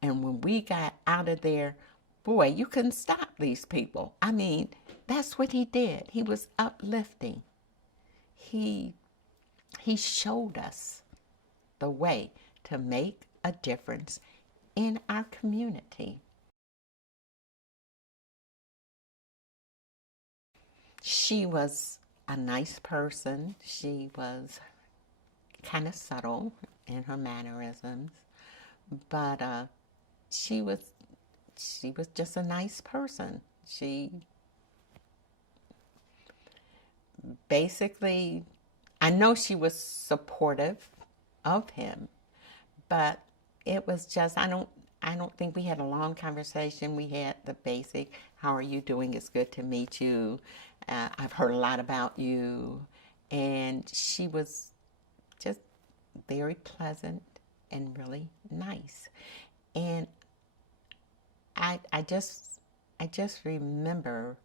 And when we got out of there, boy, you couldn't stop these people. I mean, that's what he did. He was uplifting. He showed us the way to make a difference in our community. She was a nice person. She was kind of subtle in her mannerisms, but she was just a nice person. She basically, I know she was supportive of him, but it was just, I don't think we had a long conversation. We had the basic, how are you doing? It's good to meet you. I've heard a lot about you. And she was just very pleasant and really nice. And I just remember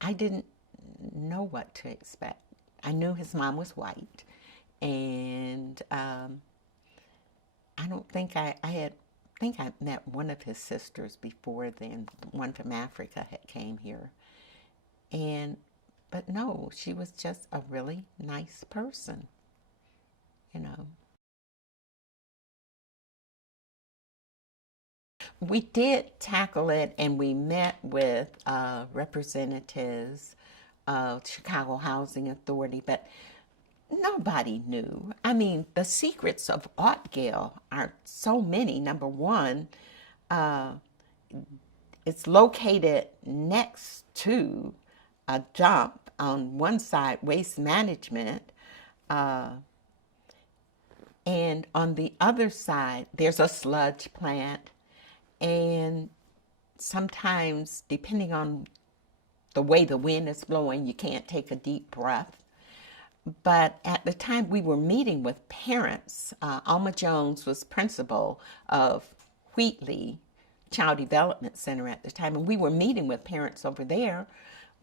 I didn't know what to expect. I knew his mom was white, and I don't think I met one of his sisters before then. One from Africa had came here, but no, she was just a really nice person, you know. We did tackle it, and we met with representatives of Chicago Housing Authority, but nobody knew. I mean, the secrets of Altgeld are so many. Number one, it's located next to a dump on one side, waste management, and on the other side, there's a sludge plant. And sometimes, depending on the way the wind is blowing, you can't take a deep breath. But at the time we were meeting with parents, Alma Jones was principal of Wheatley Child Development Center at the time, and we were meeting with parents over there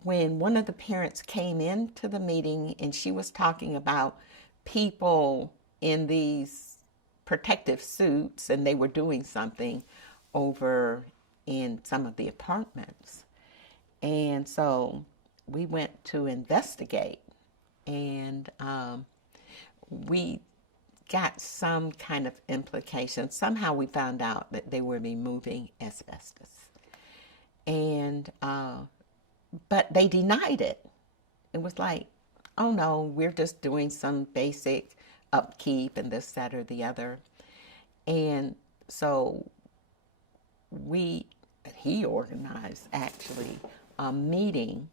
when one of the parents came into the meeting, and she was talking about people in these protective suits, and they were doing something over in some of the apartments. And so we went to investigate, and we got some kind of implication. Somehow we found out that they were removing asbestos. And but they denied it. It was like, oh no, we're just doing some basic upkeep and this, that, or the other. And so he organized actually a meeting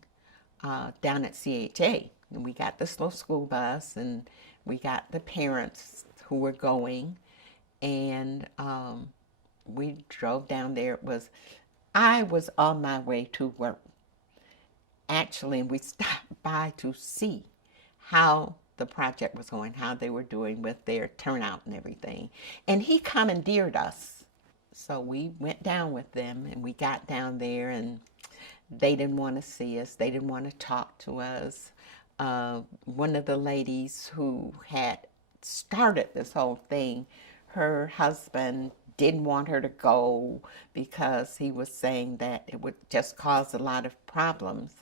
down at CHA. And we got this little school bus, and we got the parents who were going, and we drove down there. I was on my way to work, actually, and we stopped by to see how the project was going, how they were doing with their turnout and everything. And he commandeered us. So we went down with them, and we got down there, and they didn't want to see us. They didn't want to talk to us. One of the ladies who had started this whole thing, her husband didn't want her to go because he was saying that it would just cause a lot of problems.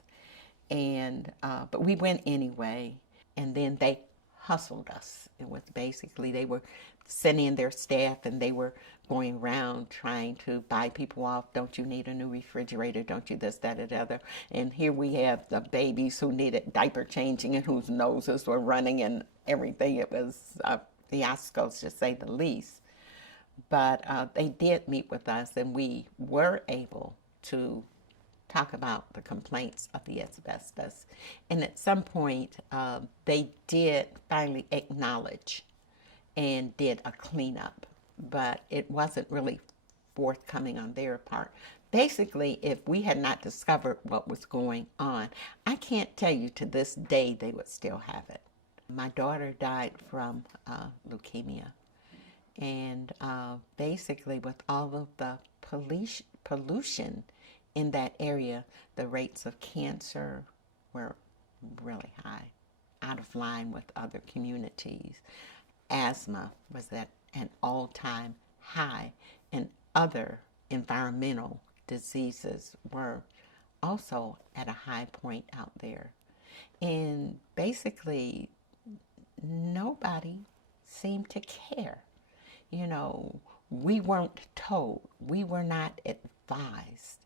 And but we went anyway, and then they hustled us. It was basically, they were sending in their staff, and they were going around trying to buy people off. Don't you need a new refrigerator? Don't you this, that, or the other? And here we have the babies who needed diaper changing and whose noses were running and everything. It was a fiasco, to say the least. But they did meet with us, and we were able to talk about the complaints of the asbestos. And at some point, they did finally acknowledge and did a cleanup, but it wasn't really forthcoming on their part. basically, if we had not discovered what was going on, I can't tell you to this day they would still have it. My daughter died from leukemia. And basically, with all of the pollution in that area, the rates of cancer were really high, out of line with other communities. Asthma was at an all-time high, and other environmental diseases were also at a high point out there. And basically, nobody seemed to care. You know, we weren't told. We were not advised.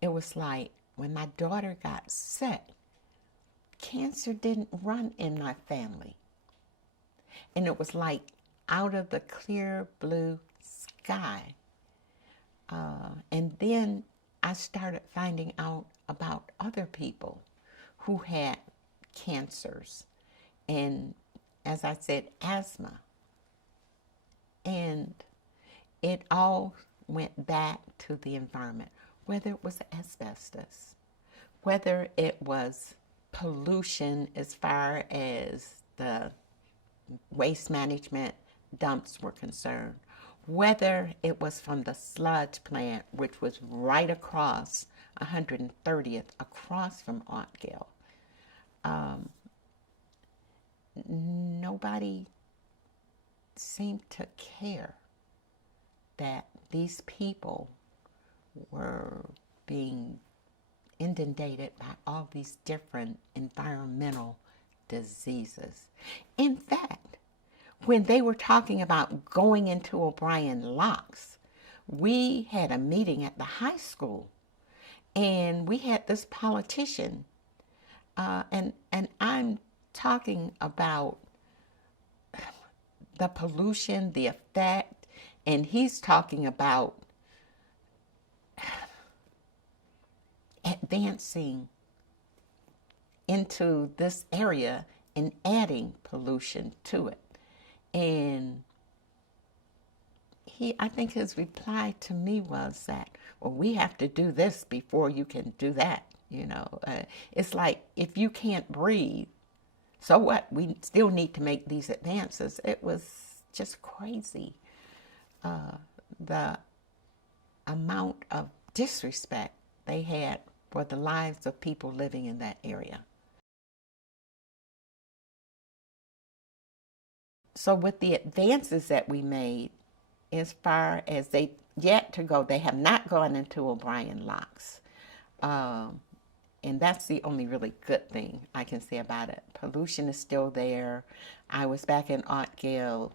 It was like when my daughter got sick, cancer didn't run in my family. And it was like out of the clear blue sky. And then I started finding out about other people who had cancers. And as I said, asthma. And it all went back to the environment, whether it was asbestos, whether it was pollution as far as the waste management dumps were concerned, whether it was from the sludge plant, which was right across 130th, across from Altgeld. Nobody seemed to care that these people were being inundated by all these different environmental diseases. In fact, when they were talking about going into O'Brien locks, we had a meeting at the high school, and we had this politician, and I'm talking about the pollution, the effect, and he's talking about advancing into this area and adding pollution to it. And I think his reply to me was that, well, we have to do this before you can do that. You know, it's like, if you can't breathe, so what? We still need to make these advances. It was just crazy. The amount of disrespect they had for the lives of people living in that area. So with the advances that we made, as far as they yet to go, they have not gone into O'Brien locks. And that's the only really good thing I can say about it. Pollution is still there. I was back in Altgeld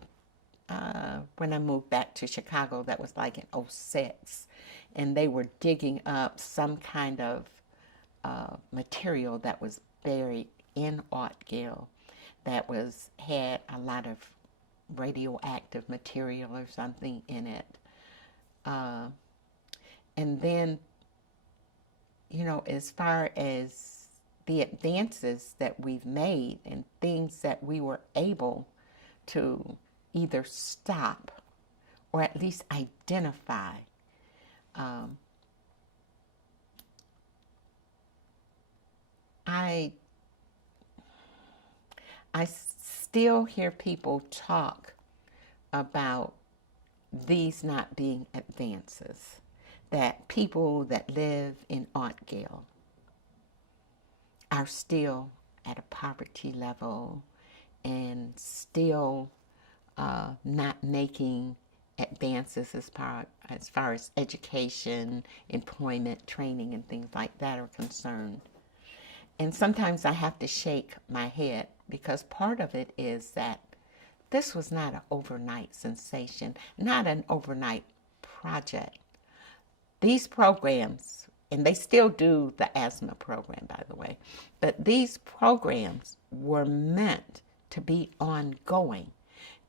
when I moved back to Chicago. That was like in '06. And they were digging up some kind of material that was buried in Altgeld that had a lot of radioactive material or something in it. And then, you know, as far as the advances that we've made and things that we were able to either stop or at least identify, I still hear people talk about these not being advances, that people that live in Altgeld are still at a poverty level and still not making advances as far as education, employment, training, and things like that are concerned. And sometimes I have to shake my head, because part of it is that this was not an overnight sensation, not an overnight project. These programs, and they still do the asthma program, by the way, but these programs were meant to be ongoing,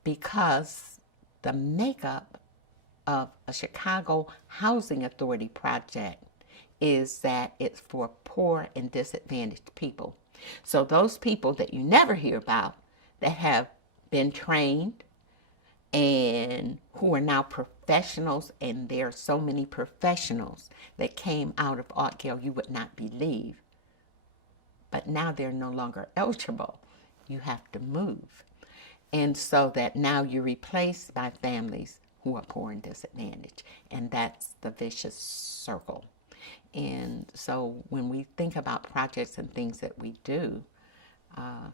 because the makeup of a Chicago Housing Authority project is that it's for poor and disadvantaged people. So those people that you never hear about, that have been trained and who are now professionals, and there are so many professionals that came out of Altgeld you would not believe. But now they're no longer eligible. You have to move. And so that now you're replaced by families who are poor and disadvantaged. And that's the vicious circle. And so when we think about projects and things that we do,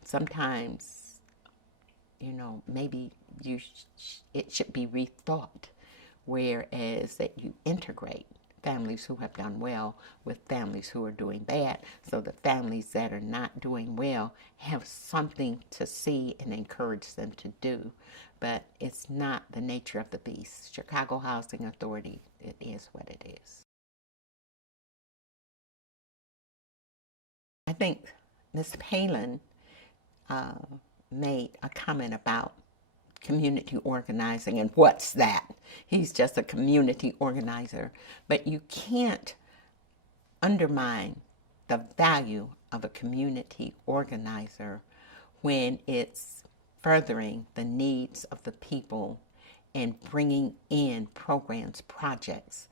sometimes, you know, maybe it should be rethought, whereas that you integrate families who have done well with families who are doing bad, so the families that are not doing well have something to see and encourage them to do. But it's not the nature of the beast. Chicago Housing Authority, it is what it is. I think Ms. Palin made a comment about community organizing, and what's that? He's just a community organizer. But you can't undermine the value of a community organizer when it's furthering the needs of the people and bringing in programs, projects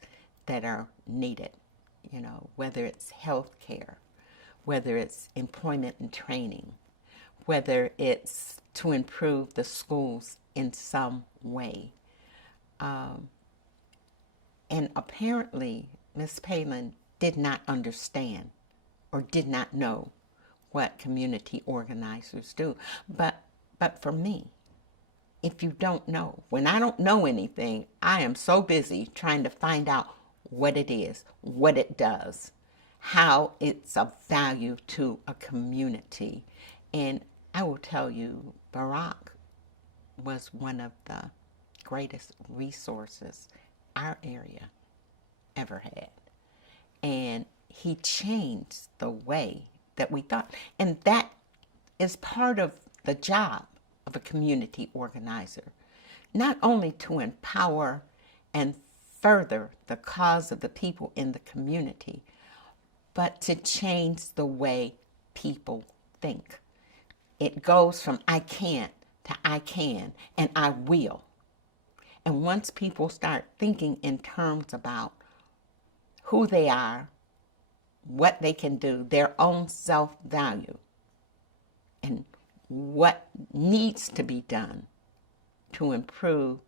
that are needed, you know, whether it's health care, whether it's employment and training, whether it's to improve the schools in some way. And apparently, Ms. Palin did not understand or did not know what community organizers do. But for me, if you don't know, when I don't know anything, I am so busy trying to find out what it is, what it does, how it's of value to a community. And I will tell you, Barack was one of the greatest resources our area ever had. And he changed the way that we thought. And that is part of the job of a community organizer. Not only to empower and further the cause of the people in the community, but to change the way people think. It goes from I can't to I can and I will. And once people start thinking in terms about who they are, what they can do, their own self-value, and what needs to be done to improve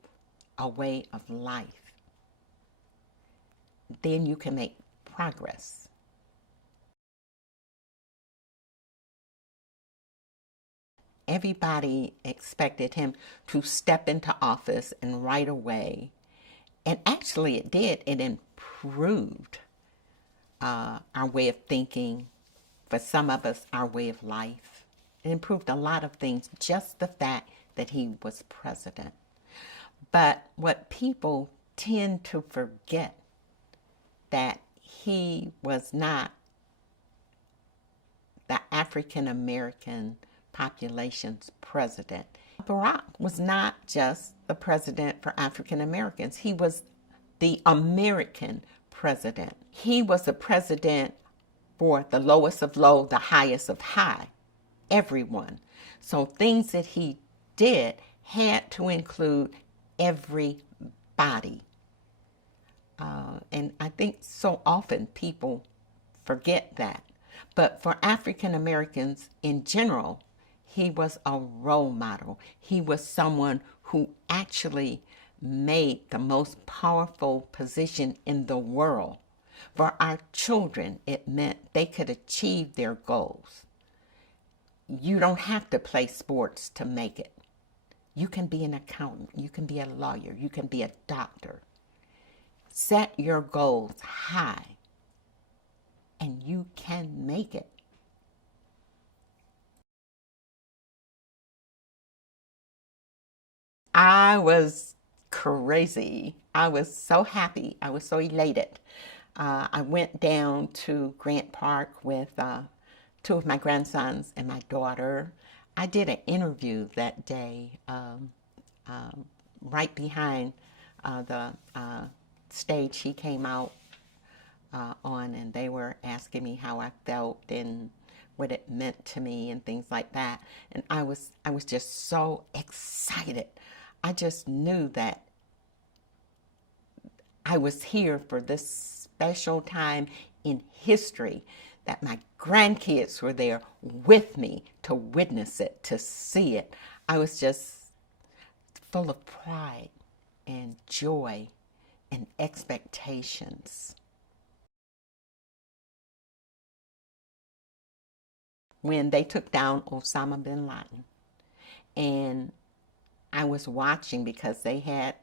a way of life, then you can make progress. Everybody expected him to step into office and right away, and actually it did. It improved our way of thinking, for some of us, our way of life. It improved a lot of things, just the fact that he was president. But what people tend to forget, that he was not the African American population's president. Barack was not just the president for African Americans. He was the American president. He was the president for the lowest of low, the highest of high, everyone. So things that he did had to include everybody. And I think so often people forget that. But for African Americans in general, he was a role model. He was someone who actually made the most powerful position in the world. For our children, it meant they could achieve their goals. You don't have to play sports to make it. You can be an accountant. You can be a lawyer. You can be a doctor. Set your goals high, and you can make it. I was crazy. I was so happy. I was so elated. I went down to Grant Park with two of my grandsons and my daughter. I did an interview that day right behind the stage he came out on, and they were asking me how I felt and what it meant to me and things like that. And I was just so excited. I just knew that I was here for this special time in history, that my grandkids were there with me to witness it, to see it. I was just full of pride and joy and expectations. When they took down Osama bin Laden, and I was watching because they had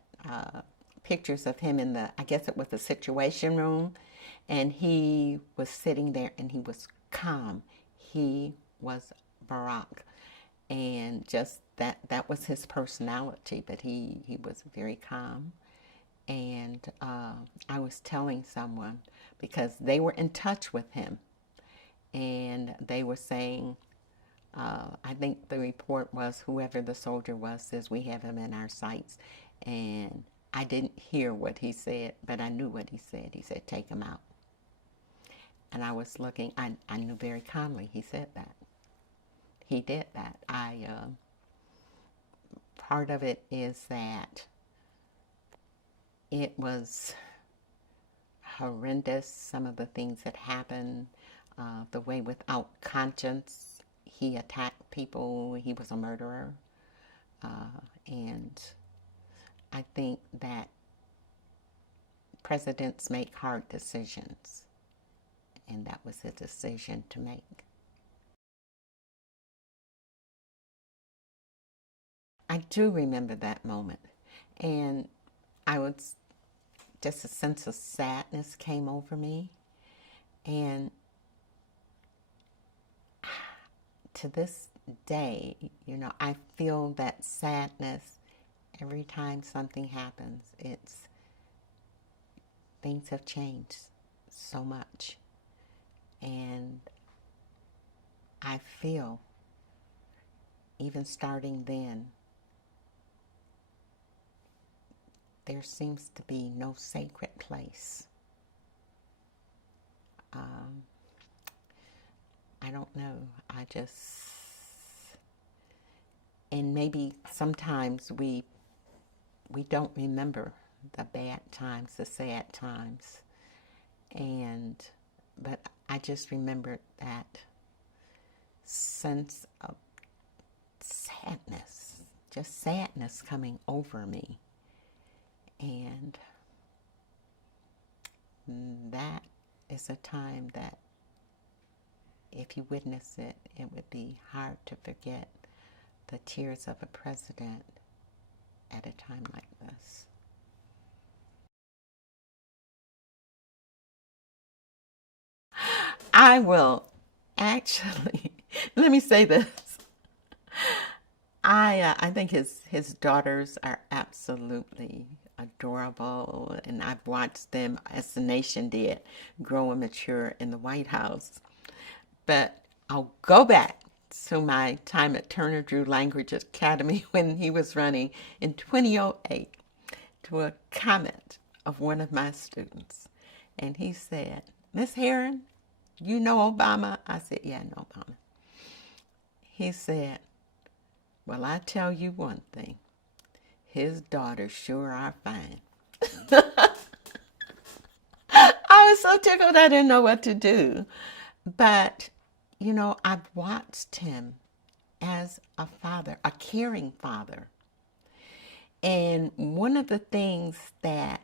pictures of him in the, I guess it was the Situation Room, and he was sitting there and he was calm. He was Barack, and just that was his personality, but he was very calm. And I was telling someone, because they were in touch with him, and they were saying, I think the report was, whoever the soldier was says we have him in our sights. And I didn't hear what he said, but I knew what he said. He said, take him out. And I was looking, I knew very calmly he said that. He did that. Part of it is that it was horrendous, some of the things that happened, the way without conscience he attacked people. He was a murderer. And I think that presidents make hard decisions, and that was a decision to make. I do remember that moment, and just a sense of sadness came over me, and to this day, I feel that sadness every time something happens. Things have changed so much, and I feel, even starting then, there seems to be no sacred place. I don't know. And maybe sometimes we don't remember the bad times, the sad times. But I just remembered that sense of sadness, just sadness coming over me. And that is a time that, if you witness it, it would be hard to forget the tears of a president at a time like this. I will actually, let me say this. I think his daughters are absolutely adorable, and I've watched them, as the nation did, grow and mature in the White House. But I'll go back to my time at Turner Drew Language Academy when he was running in 2008, to a comment of one of my students. And he said, "Miss Heron, you know Obama?" I said, "Yeah, I know Obama." He said, "Well, I tell you one thing, his daughters sure are fine." I was so tickled I didn't know what to do. But, I've watched him as a father, a caring father. And one of the things that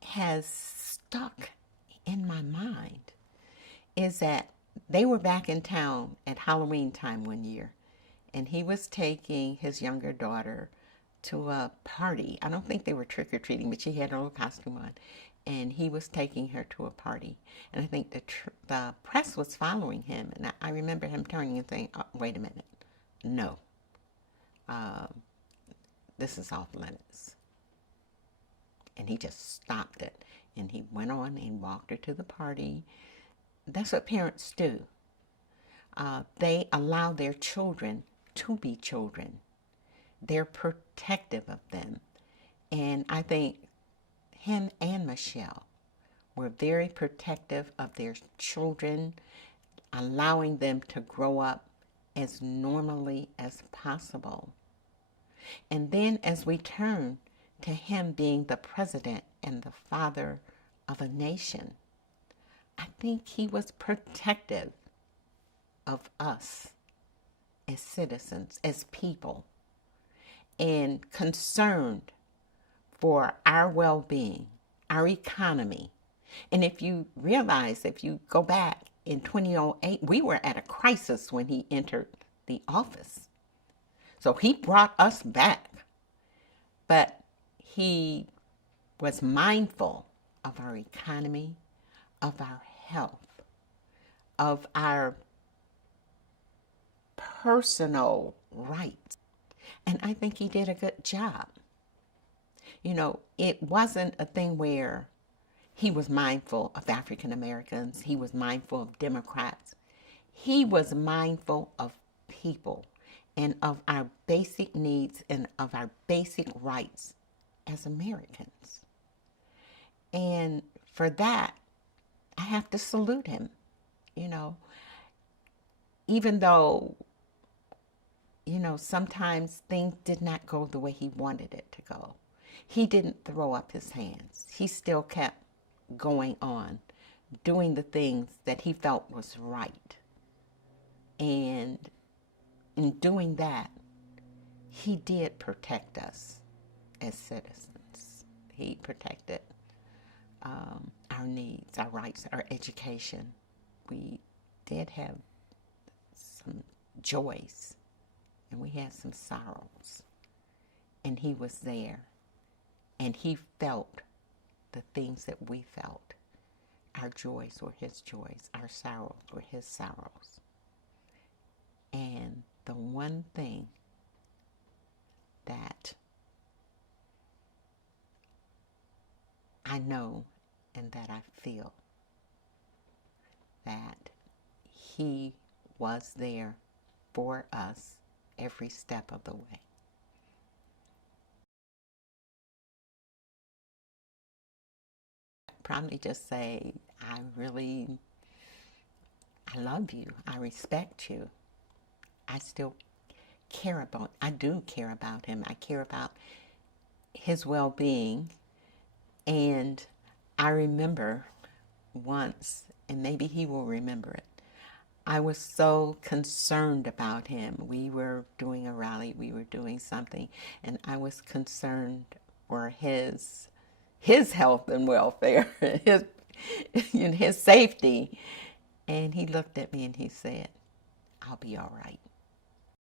has stuck in my mind is that they were back in town at Halloween time one year, and he was taking his younger daughter to a party. I don't think they were trick-or-treating, but she had a little costume on, and he was taking her to a party. And I think the press was following him, and I remember him turning and saying, "Oh, wait a minute, no, this is off limits." And he just stopped it, and he went on and walked her to the party. That's what parents do. They allow their children to be children. They're protective of them. And I think him and Michelle were very protective of their children, allowing them to grow up as normally as possible. And then as we turn to him being the president and the father of a nation, I think he was protective of us as citizens, as people, and concerned for our well-being, our economy. And if you realize, if you go back in 2008, we were at a crisis when he entered the office. So he brought us back. But he was mindful of our economy, of our health, of our personal rights. And I think he did a good job. You know, it wasn't a thing where he was mindful of African Americans, he was mindful of Democrats. He was mindful of people and of our basic needs and of our basic rights as Americans. And for that, I have to salute him. You know, even though, you know, sometimes things did not go the way he wanted it to go, he didn't throw up his hands. He still kept going on, doing the things that he felt was right. And in doing that, he did protect us as citizens. He protected our needs, our rights, our education. We did have some joys, and we had some sorrows. And he was there, and he felt the things that we felt. Our joys were his joys. Our sorrows were his sorrows. And the one thing that I know and that I feel, that he was there for us every step of the way. I'd probably just say, I love you. I respect you. I do care about him. I care about his well-being. And I remember once, and maybe he will remember it, I was so concerned about him. We were doing a rally, we were doing something, and I was concerned for his health and welfare, his safety. And he looked at me and he said, "I'll be all right."